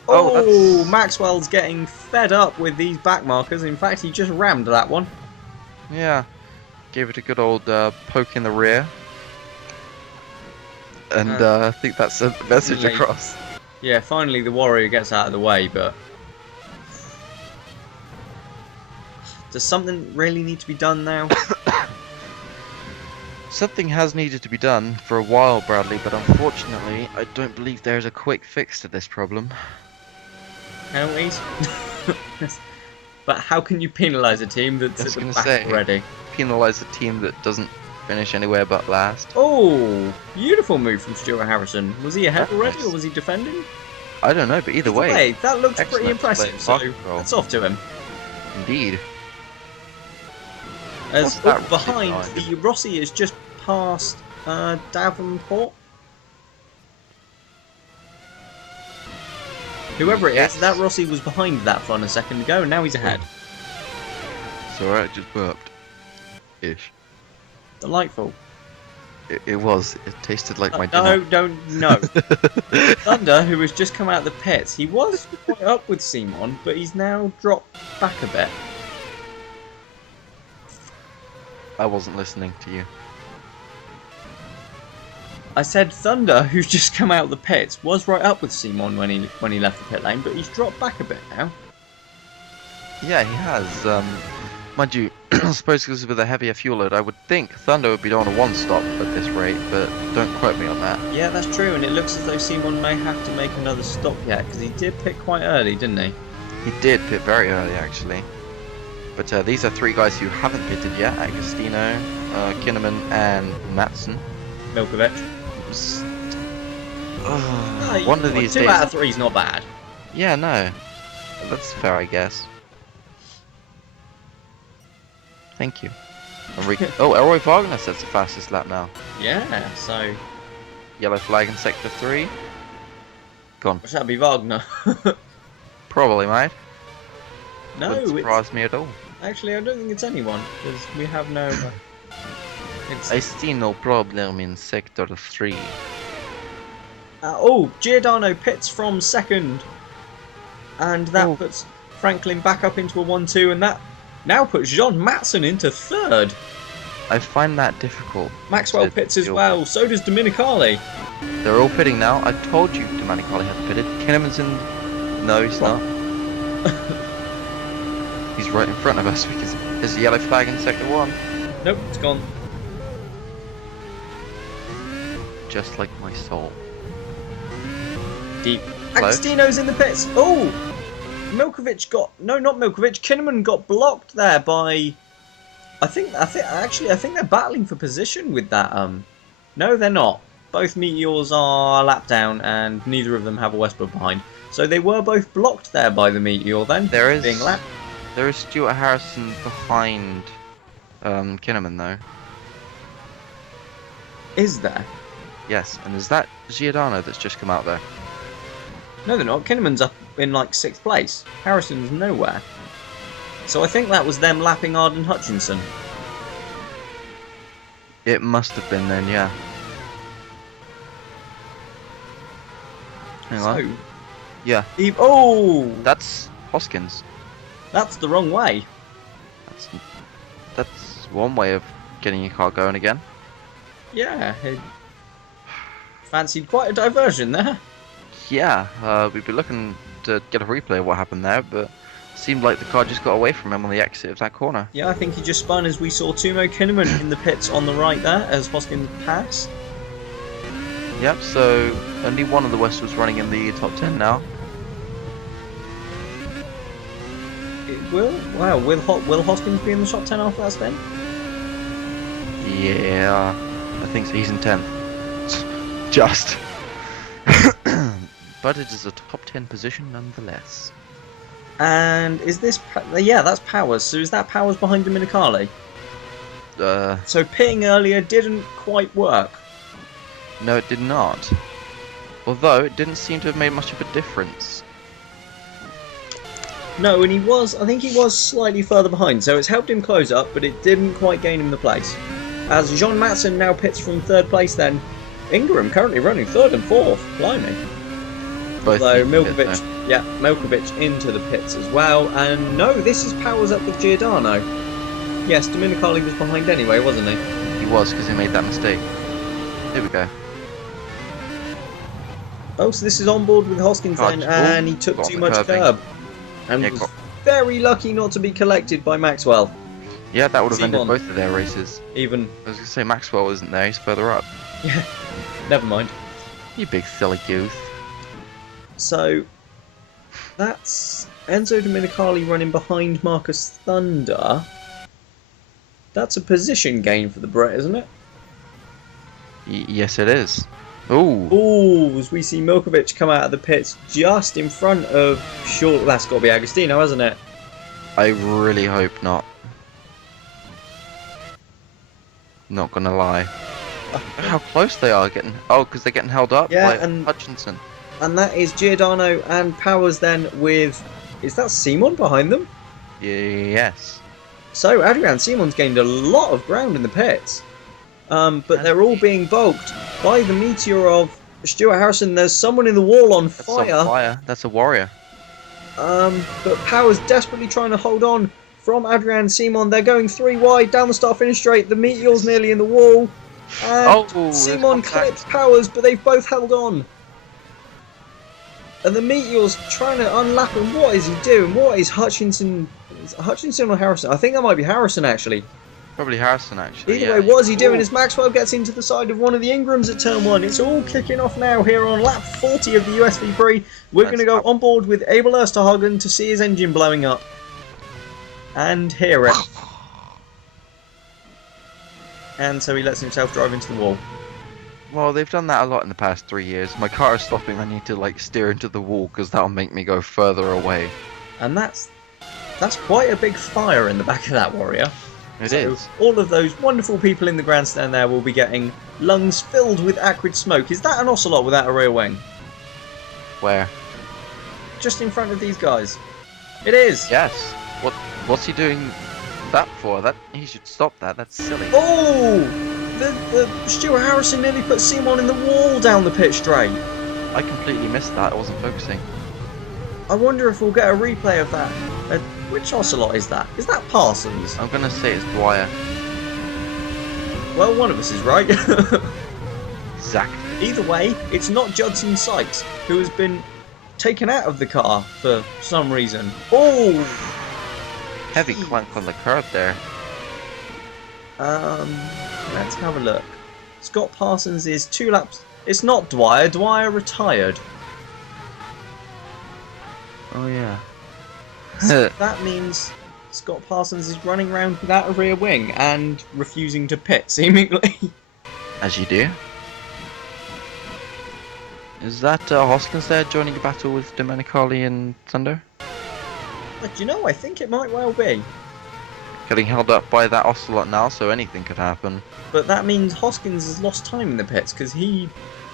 Maxwell's getting fed up with these back markers. In fact, he just rammed that one. Yeah. Gave it a good old poke in the rear. And I think that's a message across. Yeah, finally the Warrior gets out of the way, but... Does something really need to be done now? Something has needed to be done for a while, Bradley, but unfortunately, I don't believe there is a quick fix to this problem. penalties. But how can you penalise a team that's at the back already? Penalise a team that doesn't finish anywhere but last. Oh, beautiful move from Stuart Harrison. Was he ahead already, or was he defending? I don't know, but either way, that looks pretty impressive. So that's off to him. Indeed. As behind, the Rossi is just past Davenport. Whoever it is, that Rossi was behind that fun a second ago, and now he's ahead. It's alright, just burped. Ish. Delightful. It was. It tasted like my dinner. No. Thunder, who has just come out of the pits, he was quite up with Simon, but he's now dropped back a bit. I wasn't listening to you. I said Thunder, who's just come out of the pits, was right up with Simon when he left the pit lane, but he's dropped back a bit now. Yeah, he has. Mind you, I suppose because with a heavier fuel load, I would think Thunder would be on a one-stop at this rate, but don't quote me on that. Yeah, that's true, and it looks as though Simon may have to make another stop yet, because he did pit quite early, didn't he? He did pit very early, actually. But these are three guys who haven't pitted yet: Agostino, Kinnaman, and Matson. Milkovic. One of these days. 2 out of 3 is not bad. Yeah, no. That's fair, I guess. Thank you. Oh, Elroy Wagner sets the fastest lap now. Yeah, so... Yellow flag in sector 3. Gone. Should that be Wagner? Probably, mate. No, wouldn't surprise me at all. Actually, I don't think it's anyone, because we have no... I see no problem in sector 3. Giordano pits from second. And that puts Franklin back up into a 1-2, and that now puts John Matson into third. I find that difficult. Maxwell pits as well, so does Dominicali. They're all pitting now. I told you Dominicali had pitted. Kinnaman's in... No, he's not. He's right in front of us because there's a yellow flag in sector 1. Nope, it's gone. Just like my soul. Deep. Agostino's in the pits. Oh! Milkovic got... No, not Milkovic. Kinnaman got blocked there by... I think they're battling for position with that. No, they're not. Both Meteors are a lap down, and neither of them have a Westwood behind. So they were both blocked there by the Meteor then. There is being lapped. There is Stuart Harrison behind Kinnaman though. Is there? Yes, and is that Giordano that's just come out there? No, they're not. Kinnaman's up in like 6th place. Harrison's nowhere. So I think that was them lapping Arden Hutchinson. It must have been then, yeah. Hang on. Yeah. That's Hoskins. That's the wrong way. That's one way of getting your car going again. Yeah. Fancied quite a diversion there. Yeah, we'd be looking to get a replay of what happened there, but seemed like the car just got away from him on the exit of that corner. Yeah, I think he just spun as we saw Tumo Kinnaman in the pits on the right there as Hoskins passed. Yep, so only one of the Westwoods running in the top 10 now. It will? Wow, will Hoskins be in the top 10 after that spin? Yeah, I think so. He's in 10th. Just. But it is a top 10 position nonetheless. And is this... Yeah, that's Powers. So is that Powers behind Dominicali? So pitting earlier didn't quite work. No, it did not. Although, it didn't seem to have made much of a difference. No, and I think he was slightly further behind, so it's helped him close up, but it didn't quite gain him the place. As Jean Matson now pits from 3rd place then. Ingram currently running 3rd and 4th, blimey. Although Milkovic into the pits as well, and no, this is Powers up with Giordano. Yes, Dominicali was behind anyway, wasn't he? He was, because he made that mistake. Here we go. Oh, so this is on board with Hoskins then, and he took too much curb. And was very lucky not to be collected by Maxwell. Yeah, that would have ended both of their races. Even... I was going to say, Maxwell isn't there, he's further up. Yeah, never mind. You big silly goose. So, That's Enzo Domenicali running behind Marcus Thunder. That's a position gain for the Brit, isn't it? Yes, it is. Ooh. Ooh, as we see Milkovic come out of the pits just in front of Short. That's got to be Agostino, hasn't it? I really hope not. Not gonna lie. How close they are getting. Oh, because they're getting held up by Hutchinson. And that is Giordano and Powers then with. Is that Simon behind them? Yes. So Adrian Simon's gained a lot of ground in the pits. But they're all being bulked by the meteor of Stuart Harrison. There's someone in the wall on fire. That's a warrior. But Powers desperately trying to hold on from Adrian Simon. They're going 3 wide down the start-finish straight. The meteor's nearly in the wall. And Simon clips Powers, but they've both held on. And the meteor's trying to unlap him. What is he doing? What is Hutchinson? Is it Hutchinson or Harrison? I think that might be Harrison, actually. Probably Harrison, actually. Either way, what is he doing as Maxwell gets into the side of one of the Ingrams at turn 1? It's all kicking off now here on lap 40 of the US V-Prix. We're going to go on board with Abel Ersterhagen to see his engine blowing up. And hear it. And so he lets himself drive into the wall. Well, they've done that a lot in the past 3 years. My car is stopping. I need to like steer into the wall because that'll make me go further away. And that's quite a big fire in the back of that Warrior. It is. All of those wonderful people in the grandstand there will be getting lungs filled with acrid smoke. Is that an Ocelot without a rear wing? Where? Just in front of these guys. It is. Yes. What's he doing that for? He should stop that. That's silly. Oh! The Stuart Harrison nearly put Simon in the wall down the pit straight. I completely missed that. I wasn't focusing. I wonder if we'll get a replay of that. Which Ocelot is that? Is that Parsons? I'm gonna say it's Dwyer. Well, one of us is right. Exactly. Either way, it's not Judson Sykes, who has been taken out of the car for some reason. Oh! Heavy clank on the curb there. Let's have a look. Scott Parsons is 2 laps. It's not Dwyer. Dwyer retired. Oh yeah. So that means Scott Parsons is running around without a rear wing and refusing to pit, seemingly. As you do. Is that Hoskins there joining a battle with Domenicali and Thunder? But you know, I think it might well be. Getting held up by that Ocelot now, so anything could happen. But that means Hoskins has lost time in the pits because he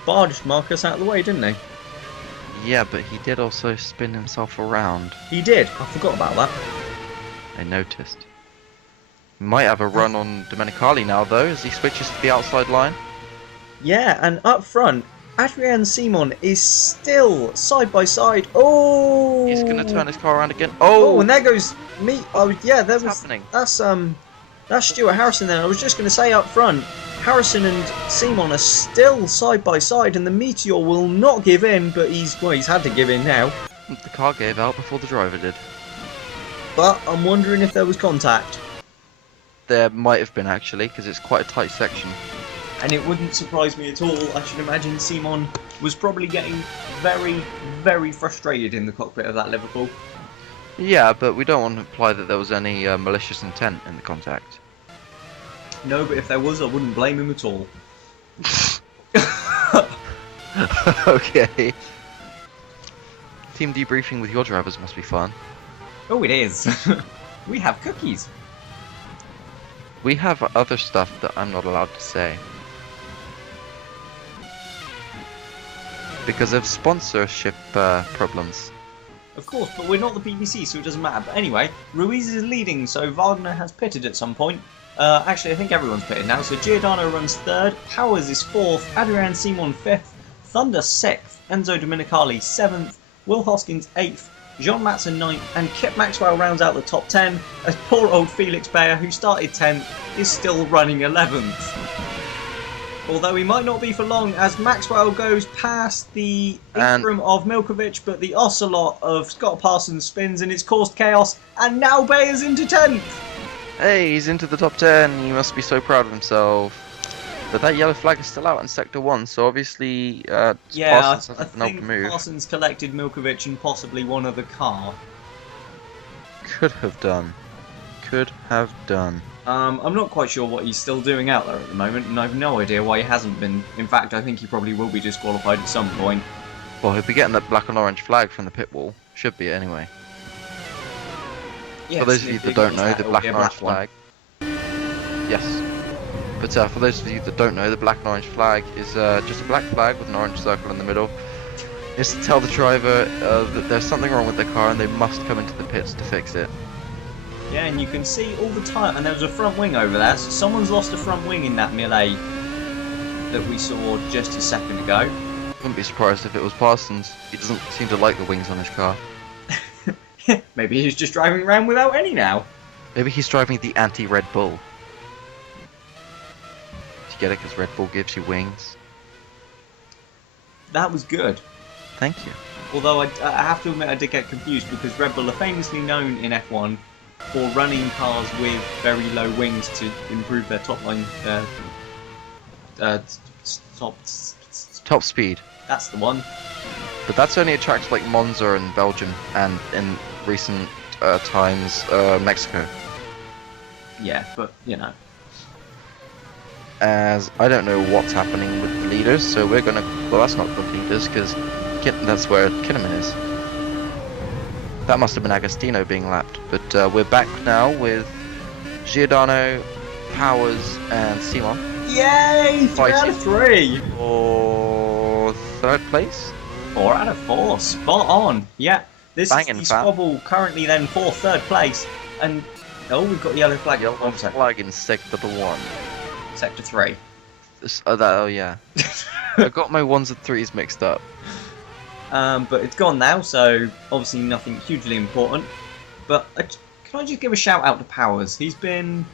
barged Marcus out of the way, didn't he? Yeah, but he did also spin himself around. He did. I forgot about that. I noticed. He might have a run on Domenicali now, though, as he switches to the outside line. Yeah, and up front, Adrian Simon is still side by side. Oh! He's going to turn his car around again. Oh, and there goes me. Oh, yeah, What's happening? That's Stuart Harrison there. I was just going to say up front, Harrison and Simon are still side by side, and the Meteor will not give in, but he's had to give in now. The car gave out before the driver did. But I'm wondering if there was contact. There might have been, actually, because it's quite a tight section. And it wouldn't surprise me at all. I should imagine Simon was probably getting very, very frustrated in the cockpit of that Liverpool. Yeah, but we don't want to imply that there was any malicious intent in the contact. No, but if there was, I wouldn't blame him at all. Okay. Team debriefing with your drivers must be fun. Oh, it is. We have cookies. We have other stuff that I'm not allowed to say. Because of sponsorship problems. Of course, but we're not the BBC, so it doesn't matter. But anyway, Ruiz is leading, so Wagner has pitted at some point. Actually, I think everyone's pitted now. So Giordano runs 3rd, Powers is 4th, Adrian Simon 5th, Thunder 6th, Enzo Domenicali 7th, Will Hoskins 8th, Jean Matson 9th, and Kip Maxwell rounds out the top 10, as poor old Felix Bayer, who started 10th, is still running 11th. Although he might not be for long, as Maxwell goes past the Ingram of Milkovic, but the Ocelot of Scott Parsons spins and it's caused chaos, and now Bayer's into 10th! Hey, he's into the top 10, he must be so proud of himself. But that yellow flag is still out in Sector 1, so obviously Yeah, Parsons I hasn't been able think to move. Parsons collected Milkovic and possibly one other car. Could have done. Could have done. I'm not quite sure what he's still doing out there at the moment, and I've no idea why he hasn't been. In fact, I think he probably will be disqualified at some point. Well, he'll be getting that black and orange flag from the pit wall. Should be, anyway. Yes, For those of you that don't know, the black and orange one. flag... Yes. But for those of you that don't know, the black and orange flag is just a black flag with an orange circle in the middle. It's to tell the driver that there's something wrong with their car and they must come into the pits to fix it. Yeah, and you can see all the time, and there was a front wing over there, so someone's lost a front wing in that melee that we saw just a second ago. Wouldn't be surprised if it was Parsons. He doesn't seem to like the wings on his car. Maybe he's just driving around without any now. Maybe he's driving the anti-Red Bull. Do you get it? Because Red Bull gives you wings. That was good. Thank you. Although I have to admit I did get confused because Red Bull are famously known in F1 for running cars with very low wings to improve their top line, Top speed. That's the one. But that's only at tracks like Monza in Belgium and in recent times Mexico. Yeah, but you know. As I don't know what's happening with the leaders, so we're gonna. Well, that's not the leaders because that's where Kinnaman is. That must have been Agostino being lapped. But we're back now with Giordano, Powers, and Simon. Yay! 3 out of 3! For third place? 4 out of 4. Spot on. Yeah. This Bangin', is the squabble currently then for third place. And oh, we've got the yellow flag. Yellow flag in Sector 1. Sector 3. Oh yeah. I got my 1s and 3s mixed up. But it's gone now, so obviously nothing hugely important. But can I just give a shout out to Powers? He's been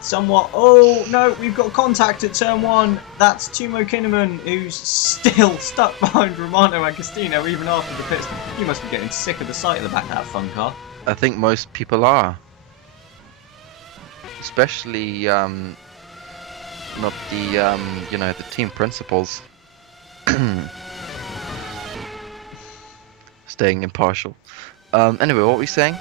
somewhat... Oh, no, we've got contact at turn 1. That's Timo Kinnaman, who's still stuck behind Romano Agostino even after the pits. You must be getting sick of the sight of the back of that fun car. I think most people are. Especially, not the, you know, the team principals. Staying impartial. Anyway, what were we saying?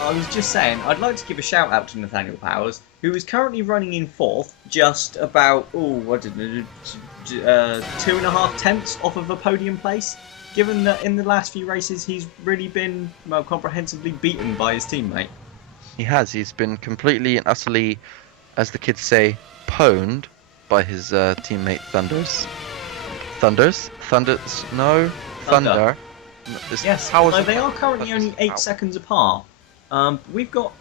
I was just saying, I'd like to give a shout out to Nathaniel Powers, who is currently running in 4th, just about, 2.5 tenths off of a podium place, given that in the last few races he's really been, well, comprehensively beaten by his teammate. He has. He's been completely and utterly, as the kids say, pwned by his teammate Thunders. No, Thunder. Yes, although they are currently only 8 seconds apart. We've got,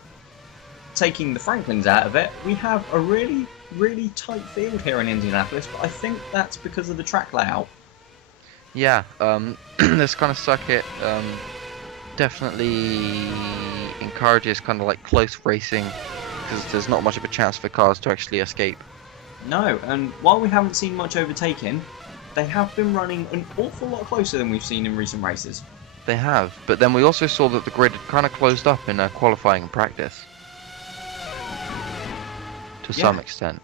taking the Franklins out of it, we have a really, really tight field here in Indianapolis, but I think that's because of the track layout. Yeah, this kind of circuit definitely encourages kind of like close racing, because there's not much of a chance for cars to actually escape. No, and while we haven't seen much overtaking, they have been running an awful lot closer than we've seen in recent races. They have, but then we also saw that the grid had kind of closed up in qualifying and practice. To some extent.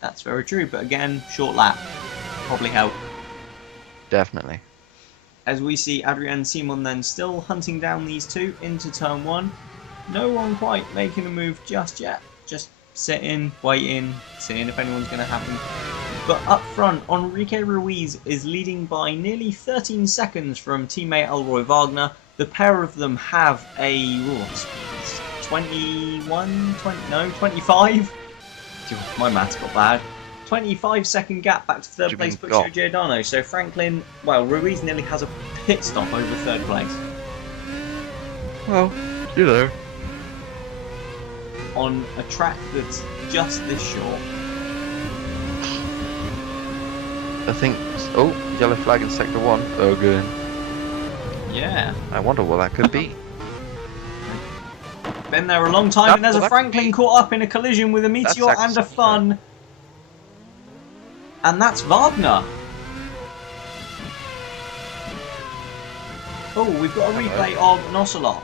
That's very true, but again, short lap. Probably help. Definitely. As we see Adrian Simon then still hunting down these two into turn 1. No one quite making a move just yet. Just sitting, waiting, seeing if anyone's going to happen. But up front, Enrique Ruiz is leading by nearly 13 seconds from teammate Elroy Wagner. The pair of them have a 25? My maths got bad. 25-second gap back to third place for Giordano. So Franklin, well, Ruiz nearly has a pit stop over third place. Well, you know. On a track that's just this short. I think... Oh, yellow flag in Sector 1. Again. Yeah. I wonder what that could be. Been there a long time, and there's a Franklin caught up in a collision with a Meteor and a Fun. And that's Wagner. Oh, we've got a replay of an Ocelot.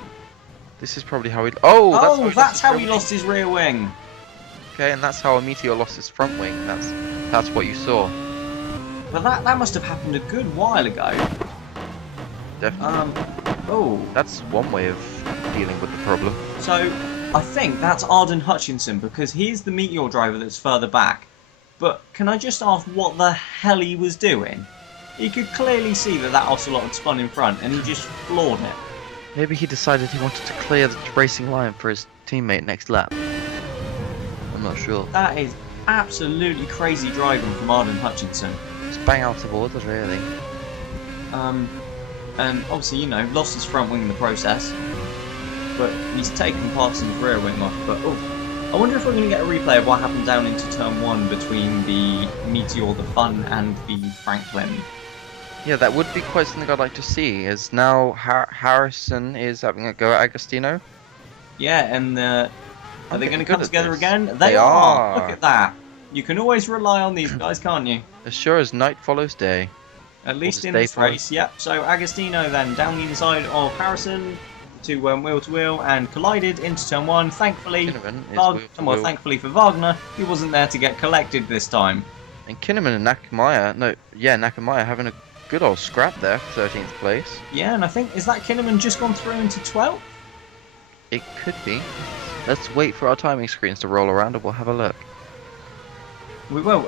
This is probably how he... Oh, that's how he lost his rear wing. Okay, and that's how a Meteor lost his front wing. That's that's what you saw. But that must have happened a good while ago. Definitely. Oh. That's one way of dealing with the problem. So, I think that's Arden Hutchinson, because he's the Meteor driver that's further back. But can I just ask what the hell he was doing? You could clearly see that Ocelot had spun in front, and he just floored it. Maybe he decided he wanted to clear the racing line for his teammate next lap. I'm not sure. That is absolutely crazy driving from Arden Hutchinson. It's bang out of order, really. And obviously, you know, lost his front wing in the process. But he's taken Parsons' rear wing off. But, I wonder if we're going to get a replay of what happened down into turn 1 between the Meteor, the Fun, and the Franklin. Yeah, that would be quite something I'd like to see, as now Harrison is having a go at Agostino. Yeah, and are they going to come together this. again? They are. Look at that. You can always rely on these guys, can't you? As sure as night follows day. At least in this race, yep. So Agostino then down the inside of Harrison to wheel to wheel and collided into turn 1. Thankfully, thankfully for Wagner, he wasn't there to get collected this time. And Kinnaman and Nakamaya having a good old scrap there for 13th place. Yeah, and I think, is that Kinnaman just gone through into 12th? It could be. Let's wait for our timing screens to roll around and we'll have a look. We will.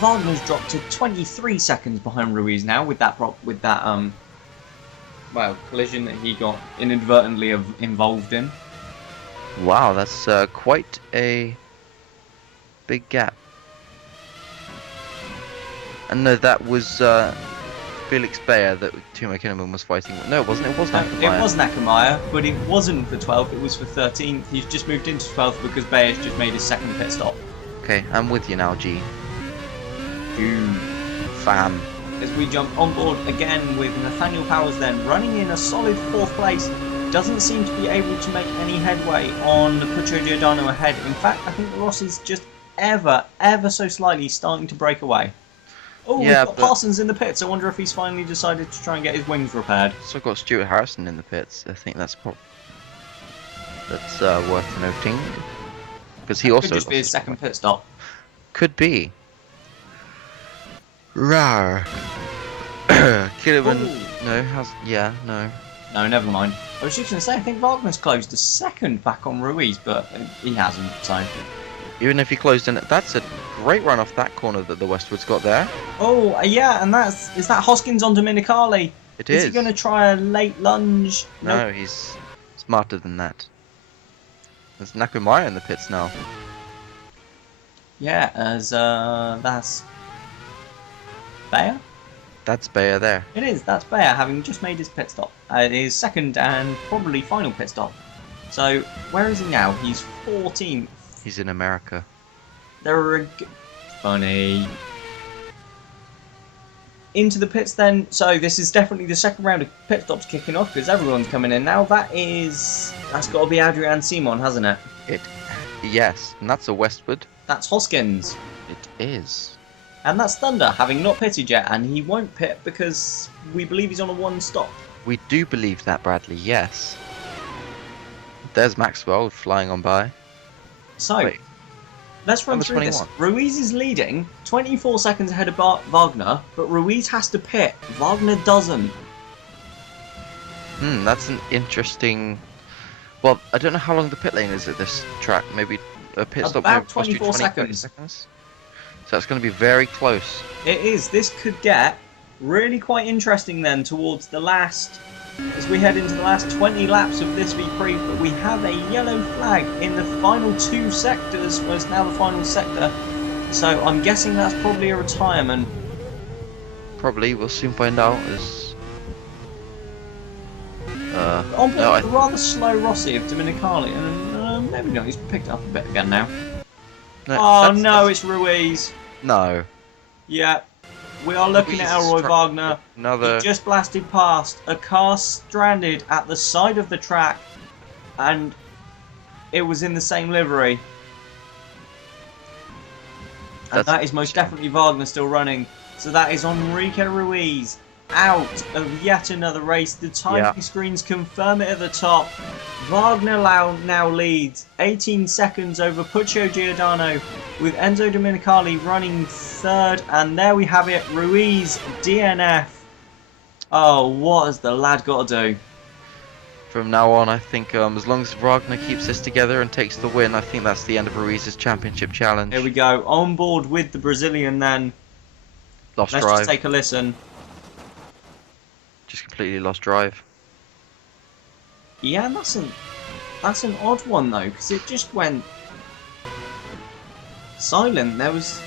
Wagner's dropped to 23 seconds behind Ruiz now with that collision that he got inadvertently involved in. Wow, that's quite a big gap. And no, that was Felix Bayer that Timo Kinnaman was fighting with. No, it wasn't. It was Nakamaya. It was Nakamaya, but it wasn't for 12th. It was for 13th. He's just moved into 12th because Bayer's just made his second pit stop. Okay, I'm with you now, G. Boom. Fam. As we jump on board again with Nathaniel Powers then running in a solid 4th place. Doesn't seem to be able to make any headway on Puccio Giordano ahead. In fact, I think the Rossi's just ever so slightly starting to break away. Oh, yeah, we've got Parsons in the pits. I wonder if he's finally decided to try and get his wings repaired. So I've got Stuart Harrison in the pits. I think that's worth noting. Because he also could just be his second pit stop. Could be. Rar. Kinnaman. No. No, never mind. I was just going to say, I think Wagner's closed a second back on Ruiz, but he hasn't, so... Even if he closed in, that's a great run off that corner that the Westwood's got there. Oh, yeah, and is that Hoskins on Dominicali? It is. Is he going to try a late lunge? No, he's smarter than that. There's Nakamaya in the pits now. Yeah, as that's Bayer? That's Bayer there. It is, that's Bayer, having just made his pit stop. His second and probably final pit stop. So, where is he now? He's 14th. He's in America. Funny. Into the pits then. So this is definitely the second round of pit stops kicking off because everyone's coming in now. That's got to be Adrian Simon, hasn't it? Yes, and that's a Westwood. That's Hoskins. It is. And that's Thunder, having not pitted yet, and he won't pit because we believe he's on a 1 stop. We do believe that, Bradley, yes. There's Maxwell flying on by. So, wait, let's run through this. Ruiz is leading, 24 seconds ahead of Wagner, but Ruiz has to pit. Wagner doesn't. That's an interesting... Well, I don't know how long the pit lane is at this track. Maybe a pit stop about cost you 24 seconds. So that's going to be very close. It is. This could get really quite interesting then towards the last... As we head into the last 20 laps of this V-Prix, but we have a yellow flag in the final 2 sectors, well, it's now the final sector, so I'm guessing that's probably a retirement. Probably, we'll soon find out. On board the rather slow Rossi of Dominicali, and maybe not, he's picked up a bit again now. No, it's Ruiz. No. Yeah. We are looking at Elroy Wagner. He just blasted past a car stranded at the side of the track, and it was in the same livery. And that is most definitely Wagner still running. So that is Enrique Ruiz out of yet another race. The timing screens confirm it at the top. Wagner now leads 18 seconds over Puccio Giordano, with Enzo Domenicali running third. And there we have it, Ruiz DNF. Oh, what has the lad got to do? From now on, I think as long as Wagner keeps this together and takes the win, I think that's the end of Ruiz's championship challenge. Here we go, on board with the Brazilian then. Lost Let's drive. just take a listen. Just completely lost drive. Yeah, that's an odd one though, because it just went silent. There was...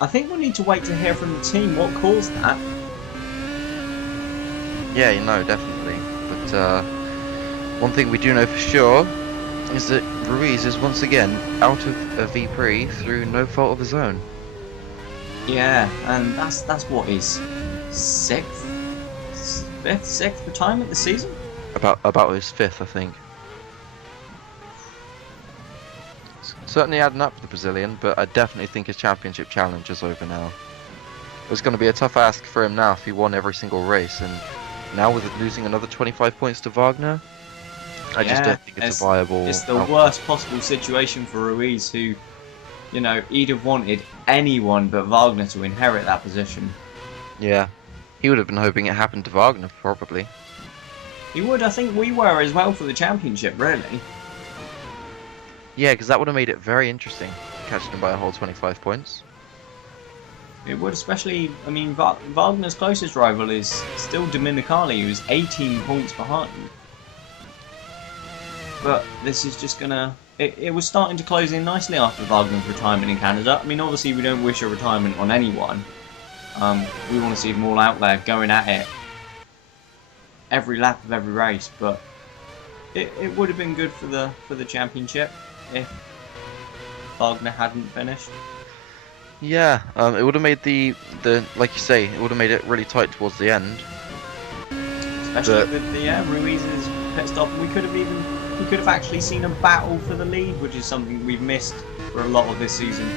I think we need to wait to hear from the team what caused that. Yeah, you know, definitely. But one thing we do know for sure is that Ruiz is once again out of a V-Prix through no fault of his own. Yeah, and that's what his sixth retirement this season. About his fifth, I think. Certainly adding up for the Brazilian, but I definitely think his championship challenge is over now. It's going to be a tough ask for him now if he won every single race, and now with losing another 25 points to Wagner, I just don't think it's a viable... It's the worst possible situation for Ruiz, who, you know, he'd have wanted anyone but Wagner to inherit that position. Yeah, he would have been hoping it happened to Wagner, probably. He would, I think we were as well for the championship, really. Yeah, because that would have made it very interesting, catching him by a whole 25 points. It would, especially, I mean, Wagner's closest rival is still Domenicali, who's 18 points behind. But this is just gonna... It was starting to close in nicely after Wagner's retirement in Canada. I mean, obviously we don't wish a retirement on anyone. We want to see them all out there going at it every lap of every race, but it would have been good for the championship if Wagner hadn't finished. Yeah, it would have made the like you say, it would have made it really tight towards the end. Especially with the Ruiz's pit stop, we could have actually seen a battle for the lead, which is something we've missed for a lot of this season.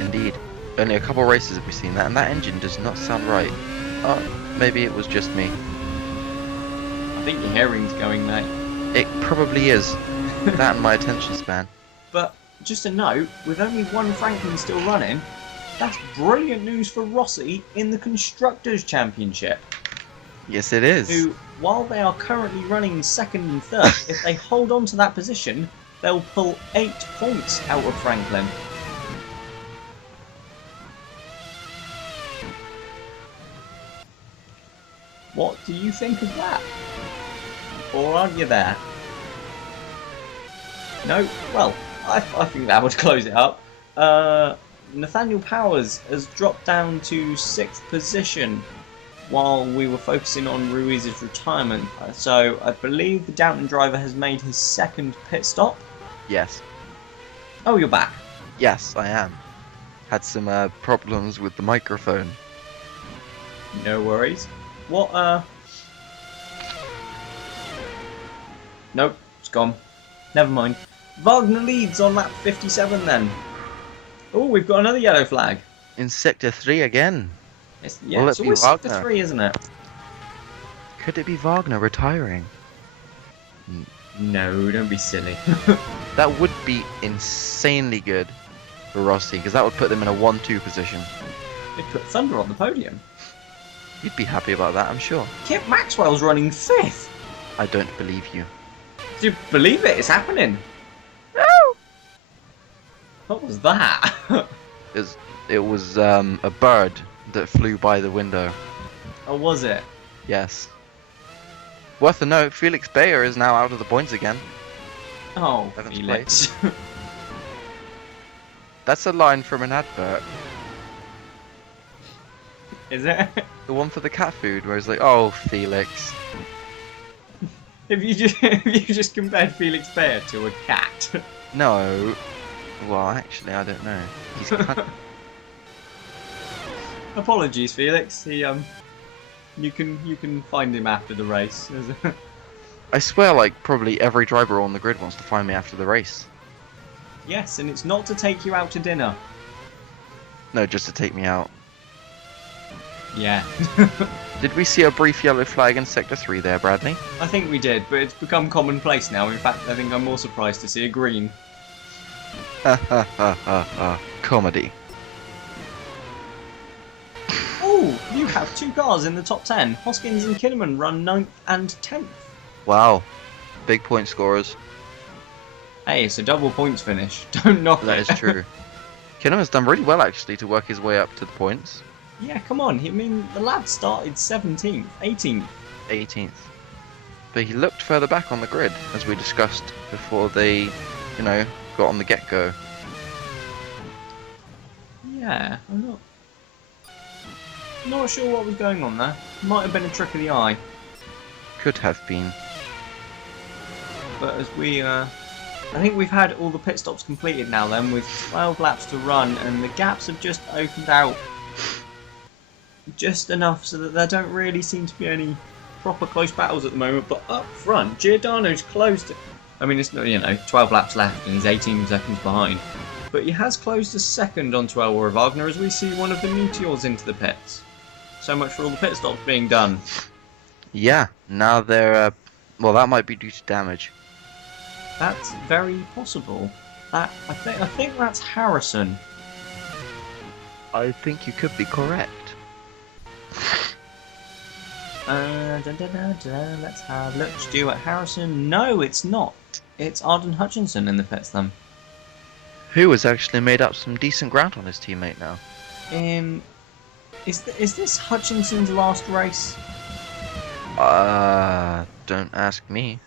Indeed, only a couple of races have we seen that, and that engine does not sound right. Maybe it was just me. I think your hearing's going, mate. It probably is. That and my attention span. But just a note, with only one Franklin still running, that's brilliant news for Rossi in the Constructors' Championship. Yes, it is. Who, while they are currently running second and third, if they hold on to that position, they'll pull 8 points out of Franklin. What do you think of that? Or aren't you there? No? Well, I think that would close it up. Nathaniel Powers has dropped down to 6th position while we were focusing on Ruiz's retirement. So I believe the Downton driver has made his 2nd pit stop. Yes. Oh, you're back. Yes, I am. Had some problems with the microphone. No worries. What, Nope, it's gone. Never mind. Wagner leads on lap 57 then. Oh, we've got another yellow flag. In Sector 3 again. It's always Sector 3, isn't it? Could it be Wagner retiring? No, don't be silly. That would be insanely good for Rossi, because that would put them in a 1-2 position. It'd put Thunder on the podium. You'd be happy about that, I'm sure. Kip Maxwell's running 5th. I don't believe you. Do you believe it? It's happening. No! What was that? It was a bird that flew by the window. Oh, was it? Yes. Worth a note, Felix Bayer is now out of the points again. Oh, Felix. That's a line from an advert. Is it? The one for the cat food, where it's like, oh, Felix. If you just compared Felix Bayer to a cat. No. Well, actually, I don't know. He's kind of... Apologies, Felix. He you can find him after the race. I swear, like, probably every driver on the grid wants to find me after the race. Yes, and it's not to take you out to dinner. No, just to take me out. Yeah. Did we see a brief yellow flag in Sector 3 there, Bradley? I think we did, but it's become commonplace now. In fact, I think I'm more surprised to see a green. Ha ha ha ha ha. Comedy. Oh, you have 2 cars in the top 10. Hoskins and Kinnaman run 9th and 10th. Wow. Big point scorers. Hey, it's a double points finish. Don't knock it. That is true. Kinnaman's done really well actually to work his way up to the points. Yeah, come on. I mean, the lad started 17th, 18th. 18th. But he looked further back on the grid, as we discussed before they, you know, got on the get-go. Yeah, I'm not sure what was going on there. Might have been a trick of the eye. Could have been. But as we, I think we've had all the pit stops completed now then, with 12 laps to run, and the gaps have just opened out just enough so that there don't really seem to be any proper close battles at the moment. But up front, Giordano's closed. I mean, it's not, you know, 12 laps left and he's 18 seconds behind. But he has closed a second onto Elroy Wagner as we see one of the Meteors into the pits. So much for all the pit stops being done. Yeah, now they're, well, that might be due to damage. That's very possible. That I think that's Harrison. I think you could be correct. Let's have a look. Stuart Harrison. No, it's not. It's Arden Hutchinson in the pits then. Who has actually made up some decent ground on his teammate now. Is this Hutchinson's last race? Don't ask me.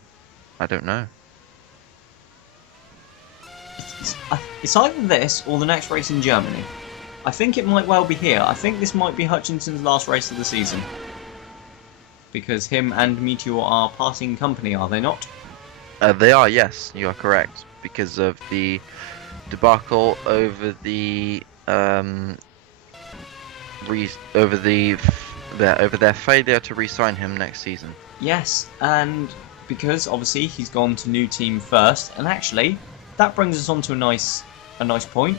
I don't know. It's either this or the next race in Germany. I think it might well be here. I think this might be Hutchinson's last race of the season. Because him and Meteor are parting company, are they not? They are, yes, you are correct. Because of the debacle over the over their failure to re-sign him next season. Yes, and because obviously he's gone to new team first, and actually that brings us on to a nice point.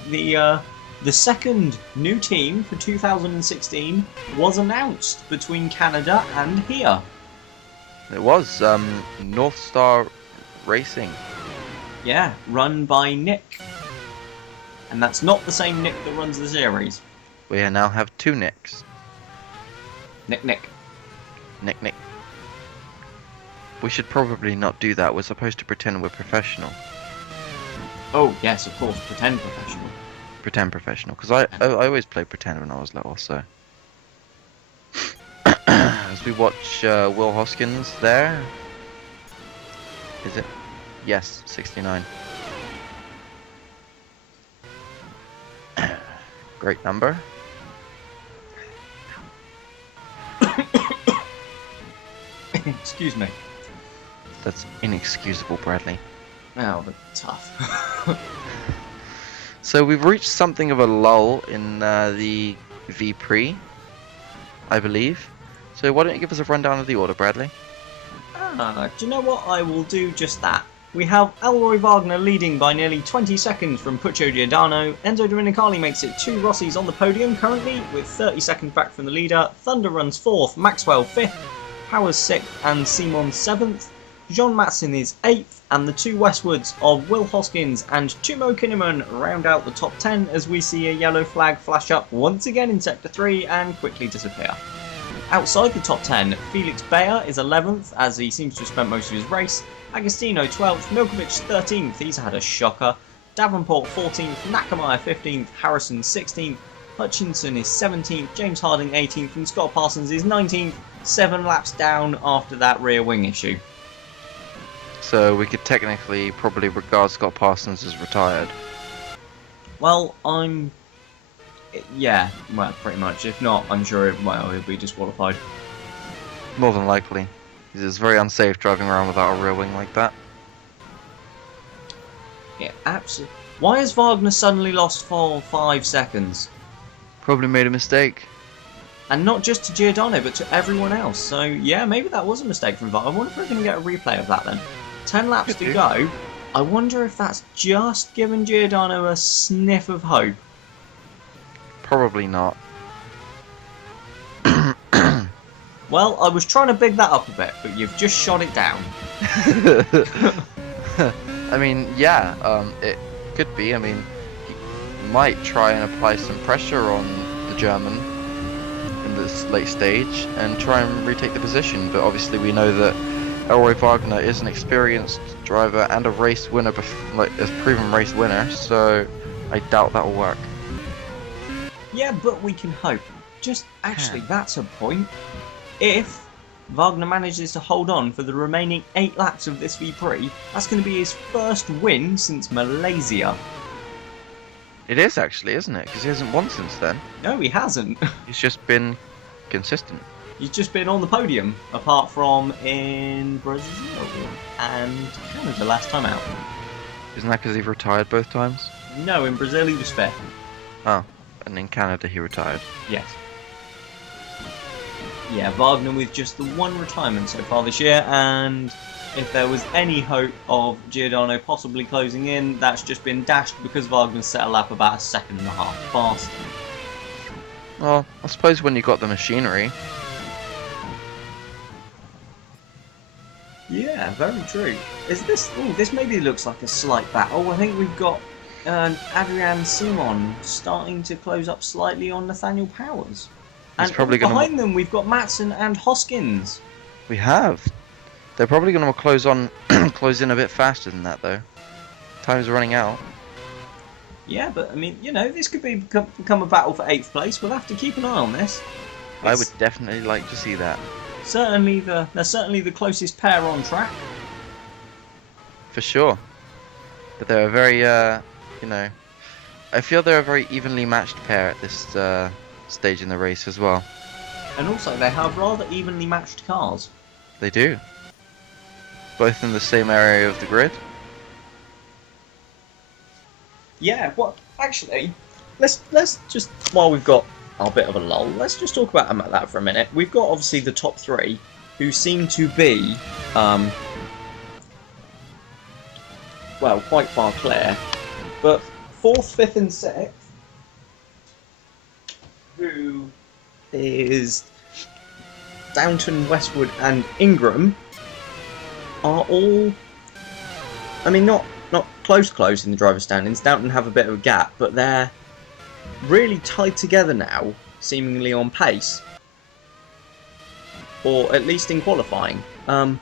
The second new team for 2016 was announced between Canada and here. It was North Star Racing. Yeah, run by Nick. And that's not the same Nick that runs the series. We now have 2 Nicks. Nick. Nick. We should probably not do that. We're supposed to pretend we're professional. Oh, yes, of course, pretend professional. Pretend professional, because I always played pretend when I was little, so. As we watch Will Hoskins there. Is it? Yes, 69. Great number. Excuse me. That's inexcusable, Bradley. Oh, but tough. So we've reached something of a lull in the V-Prix, I believe. So why don't you give us a rundown of the order, Bradley? Do you know what? I will do just that. We have Elroy Wagner leading by nearly 20 seconds from Puccio Giordano. Enzo Domenicali makes it 2 Rossis on the podium currently, with 30 seconds back from the leader. Thunder runs 4th, Maxwell 5th, Powers 6th and Simon 7th. John Matson is 8th, and the 2 Westwards of Will Hoskins and Timo Kinnaman round out the top 10 as we see a yellow flag flash up once again in Sector 3 and quickly disappear. Outside the top 10, Felix Bayer is 11th as he seems to have spent most of his race. Agostino 12th, Milkovic 13th, he's had a shocker. Davenport 14th, Nakamaya 15th, Harrison 16th, Hutchinson is 17th, James Harding 18th, and Scott Parsons is 19th, 7 laps down after that rear wing issue. So we could technically probably regard Scott Parsons as retired. Well, yeah, well, pretty much. If not, I'm sure he'll be disqualified. More than likely. It's very unsafe driving around without a rear wing like that. Yeah, absolutely. Why has Wagner suddenly lost 5 seconds? Probably made a mistake. And not just to Giordano, but to everyone else. So, yeah, maybe that was a mistake from Wagner. I wonder if we're going to get a replay of that then. 10 laps to go. I wonder if that's just given Giordano a sniff of hope. Probably not. Well, I was trying to big that up a bit, but you've just shot it down. I mean, yeah, it could be. I mean, he might try and apply some pressure on the German in this late stage and try and retake the position. But obviously, we know that Elroy Wagner is an experienced driver and a race winner, like a proven race winner. So I doubt that will work. Yeah, but we can hope. Just actually, that's a point. If Wagner manages to hold on for the remaining 8 laps of this V-Prix, that's going to be his first win since Malaysia. It is actually, isn't it? Because he hasn't won since then. No, he hasn't. He's just been consistent. He's just been on the podium, apart from in Brazil and Canada last time out. Isn't that because he retired both times? No, in Brazil he was 5th. Oh, and in Canada he retired. Yes. Yeah, Wagner with just the 1 retirement so far this year, and if there was any hope of Giordano possibly closing in, that's just been dashed because Wagner set a lap about 1.5 seconds faster. Well, I suppose when you got the machinery. Yeah, very true. Is this? Oh, this maybe looks like a slight battle. I think we've got Adrian Simon starting to close up slightly on Nathaniel Powers. And probably behind them, we've got Matson and Hoskins. We have. They're probably going to close in a bit faster than that, though. Time's running out. Yeah, but I mean, you know, this could become a battle for 8th place. We'll have to keep an eye on this. I would definitely like to see that. They're certainly the closest pair on track. For sure. But they're a very, you know, I feel they're a very evenly matched pair at this stage in the race as well. And also, they have rather evenly matched cars. They do. Both in the same area of the grid. Yeah, well, actually, let's just, while we've got our bit of a lull, let's just talk about that for a minute. We've got, obviously, the top 3, who seem to be, well, quite far clear. But 4th, 5th and 6th, who is Downton, Westwood and Ingram, are all, I mean, not close in the driver's standings. Downton have a bit of a gap, but they're really tied together now, seemingly on pace. Or at least in qualifying. But,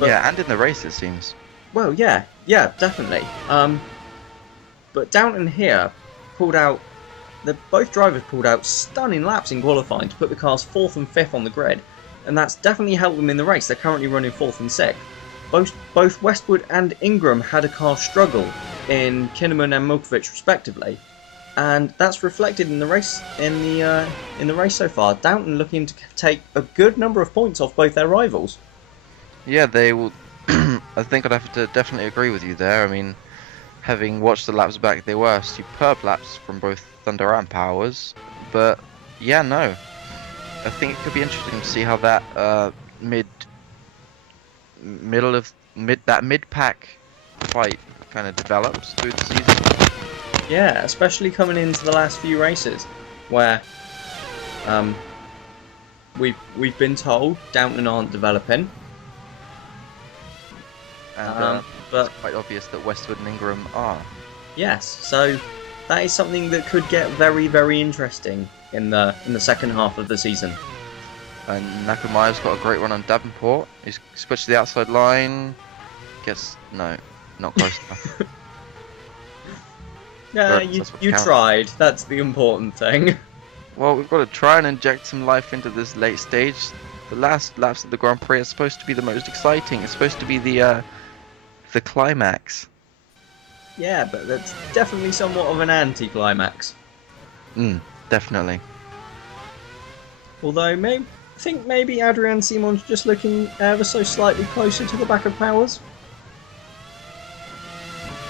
yeah, and in the race it seems. Well, yeah, definitely. But Downton here pulled out, both drivers pulled out stunning laps in qualifying to put the cars 4th and 5th on the grid, and that's definitely helped them in the race. They're currently running 4th and 6th. Both Westwood and Ingram had a car struggle in Kinnaman and Milkovic respectively, and that's reflected in the race in the race so far. Downton looking to take a good number of points off both their rivals. Yeah, they will. I think I'd have to definitely agree with you there. I mean, having watched the laps back, they were superb laps from both Thunder and Powers. But yeah, no, I think it could be interesting to see how that mid-pack fight kind of develops through the season. Yeah, especially coming into the last few races, where we've been told Downton aren't developing, and but it's quite obvious that Westwood and Ingram are. Yes, so that is something that could get very, very interesting in the second half of the season. And Nakamaya's got a great run on Davenport. He's switched to the outside line. No, not close enough. Yeah, you tried. That's the important thing. Well, we've got to try and inject some life into this late stage. The last laps of the Grand Prix are supposed to be the most exciting. It's supposed to be the climax. Yeah, but that's definitely somewhat of an anti-climax. Definitely. Although, I think maybe Adrian Simon's just looking ever so slightly closer to the back of Powers.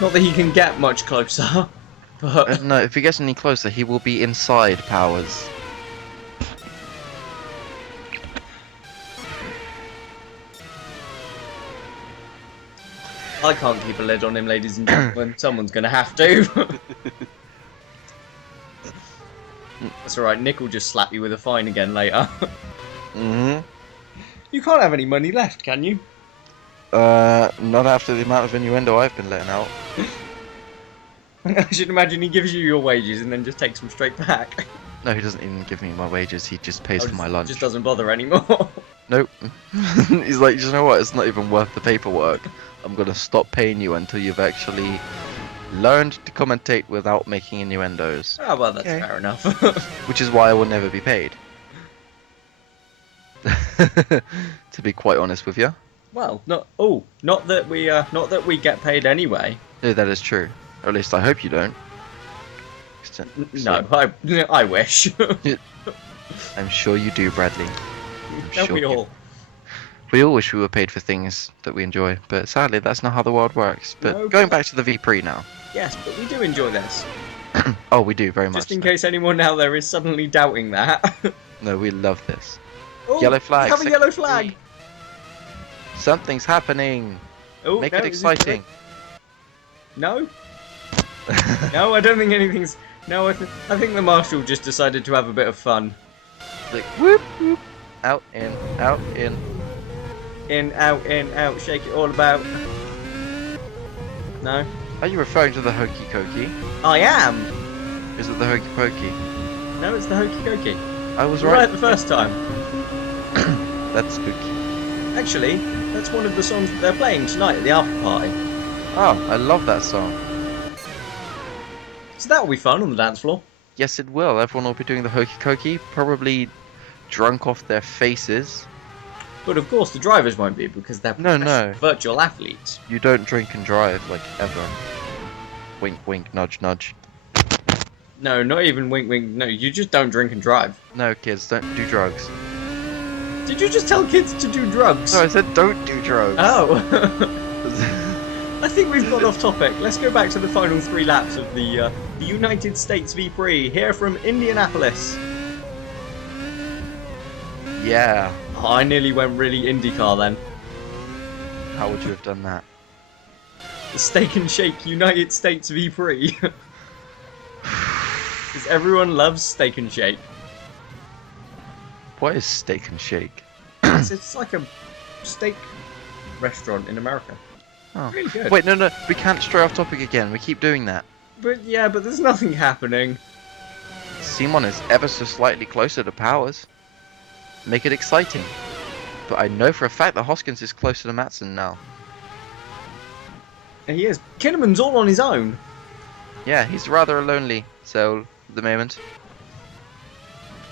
Not that he can get much closer, but... No, if he gets any closer, he will be inside Powers. I can't keep a lid on him, ladies and gentlemen. Someone's going to have to. That's alright, Nick will just slap you with a fine again later. You can't have any money left, can you? Not after the amount of innuendo I've been letting out. I should imagine he gives you your wages and then just takes them straight back. No, he doesn't even give me my wages. He just pays for my lunch. Just doesn't bother anymore. Nope. He's like, you know what? It's not even worth the paperwork. I'm gonna stop paying you until you've actually learned to commentate without making innuendos. Oh well, that's fair enough. Which is why I will never be paid. To be quite honest with you. Well, not that we get paid anyway. No, that is true. Or at least I hope you don't. No, I wish. I'm sure you do, Bradley. Don't we all? We all wish we were paid for things that we enjoy, but sadly that's not how the world works. But No, going back to the V-Prix now. Yes, but we do enjoy this. Oh, we do, very much. Just in case anyone out there is suddenly doubting that. No, we love this. Oh, Yellow flag. We have a yellow flag. Something's happening. Oh, Make no, it exciting. No? No, I don't think anything's... No, I think the marshal just decided to have a bit of fun. Like, whoop, whoop. Out, in, out, in. In, out, shake it all about. No? Are you referring to the Hokey Cokey? I am! Is it the Hokey Pokey? No, it's the Hokey Cokey. I was Right the first time. That's spooky. Actually, that's one of the songs that they're playing tonight at the after party. Oh, I love that song. So that'll be fun on the dance floor. Yes, it will. Everyone will be doing the Hokey Cokey, probably drunk off their faces. But of course the drivers won't be because they're No. virtual athletes. You don't drink and drive, like, ever. Wink, wink, nudge, nudge. No, not even wink wink, no, you just don't drink and drive. No, kids, don't do drugs. Did you just tell kids to do drugs? No, I said don't do drugs. Oh. I think we've got off topic. Let's go back to the final 3 laps of the United States V-Prix here from Indianapolis. Yeah. Oh, I nearly went really IndyCar then. How would you have done that? The Steak and Shake United States V-Prix. Because everyone loves Steak and Shake. What is Steak and Shake? It's like a steak restaurant in America. Oh. Really good. Wait, no, we can't stray off topic again. We keep doing that. But yeah, but there's nothing happening. Simon is ever so slightly closer to Powers. Make it exciting. But I know for a fact that Hoskins is closer to Matson now. And he is. Kinnaman's all on his own. Yeah, he's rather a lonely soul at the moment.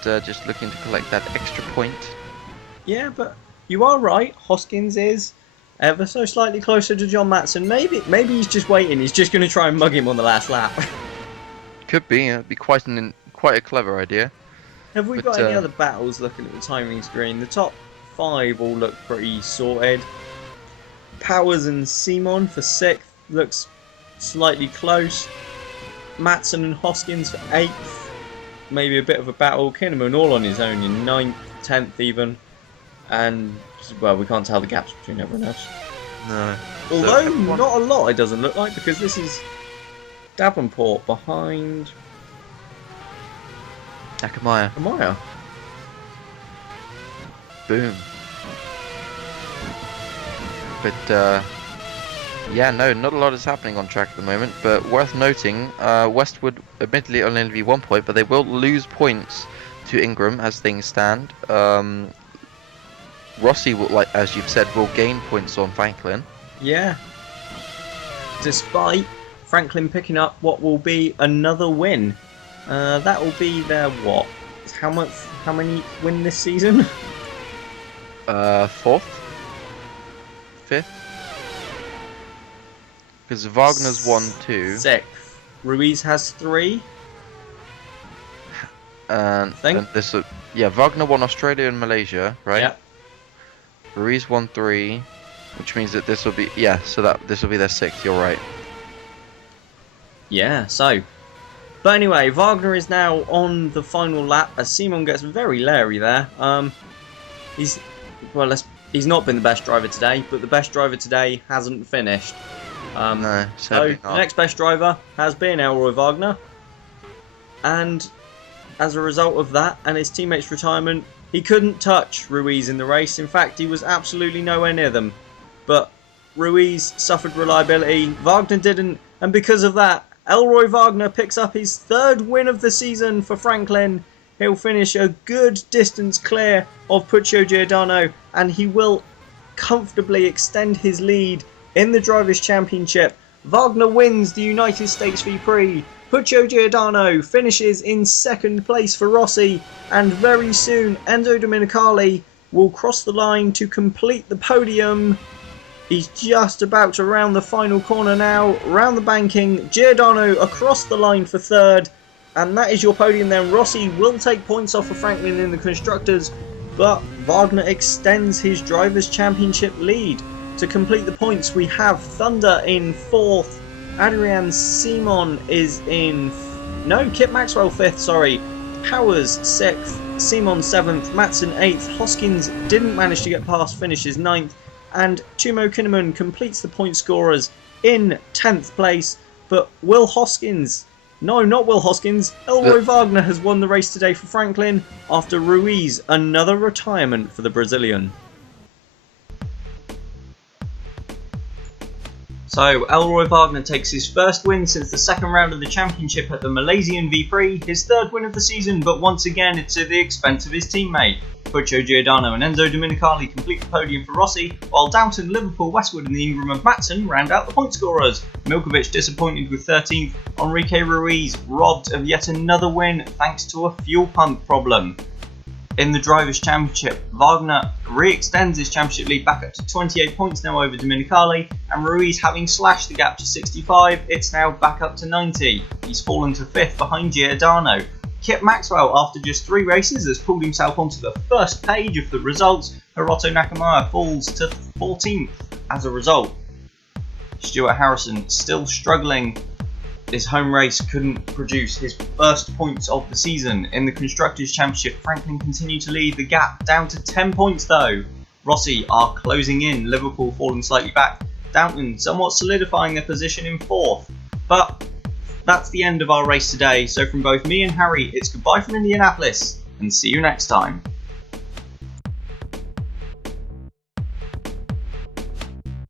Just looking to collect that extra point. Yeah, but you are right. Hoskins is ever so slightly closer to John Matson. Maybe he's just waiting. He's just going to try and mug him on the last lap. Could be. It'd be quite a clever idea. Have we got any other battles looking at the timing screen? The top 5 all look pretty sorted. Powers and Simon for 6th looks slightly close. Matson and Hoskins for 8th. Maybe a bit of a battle. Kinnaman all on his own in 9th, 10th even. And, well, we can't tell the gaps between everyone else. No. Although, not a lot it doesn't look like, because this is Davenport behind Akamaya. Amaya. Boom. But, yeah, no, not a lot is happening on track at the moment, but worth noting, West would admittedly only be 1 point, but they will lose points to Ingram as things stand. Rossi, will, like as you've said, will gain points on Franklin. Yeah. Despite Franklin picking up what will be another win. That will be their what? How many win this season? 4th? 5th? Because Wagner's won 2. 6th. Ruiz has 3. And this, yeah, Wagner won Australia and Malaysia, right? Yeah. Ruiz won 3, which means that this will be, yeah, so that this will be their 6th. You're right. Yeah. So, but anyway, Wagner is now on the final lap as Simon gets very leery there. He's not been the best driver today, but the best driver today hasn't finished. No, so not. the next best driver has been Elroy Wagner, and as a result of that and his teammates' retirement, He couldn't touch Ruiz in the race. In fact, he was absolutely nowhere near them. But Ruiz suffered reliability, Wagner didn't, and because of that, Elroy Wagner picks up his 3rd win of the season for Franklin. He'll finish a good distance clear of Puccio Giordano, and he will comfortably extend his lead in the Drivers' Championship. Wagner wins the United States V-Prix. Puccio Giordano finishes in 2nd place for Rossi, and very soon Enzo Domenicali will cross the line to complete the podium. He's just about to round the final corner now, round the banking. Giordano across the line for 3rd, and that is your podium then. Rossi will take points off of Franklin in the Constructors, but Wagner extends his Drivers' Championship lead. To complete the points, we have Thunder in 4th, Adrian Simon is in... no, Kip Maxwell 5th, sorry. Powers 6th, Simon 7th, Matson 8th, Hoskins didn't manage to get past, finishes 9th, and Timo Kinnaman completes the point scorers in 10th place. But Will Hoskins... no, not Will Hoskins. Elroy Wagner has won the race today for Franklin after Ruiz, another retirement for the Brazilian. So, Elroy Wagner takes his 1st win since the 2nd round of the championship at the Malaysian V-Prix, his 3rd win of the season, but once again it's at the expense of his teammate. Puccio Giordano and Enzo Domenicali complete the podium for Rossi, while Downton, Liverpool, Westwood and the Ingram of Matson round out the point scorers. Milkovic disappointed with 13th, Enrique Ruiz robbed of yet another win thanks to a fuel pump problem. In the Drivers' Championship, Wagner re-extends his championship lead back up to 28 points now over Domenicali, and Ruiz having slashed the gap to 65, it's now back up to 90. He's fallen to 5th behind Giordano. Kip Maxwell, after just 3 races, has pulled himself onto the first page of the results. Hiroto Nakamura falls to 14th as a result. Stuart Harrison still struggling. His home race couldn't produce his first points of the season. In the Constructors' Championship, Franklin continued to lead the gap down to 10 points though. Rossi are closing in, Liverpool falling slightly back. Downton somewhat solidifying their position in 4th. But that's the end of our race today, so from both me and Harry, it's goodbye from Indianapolis, and see you next time.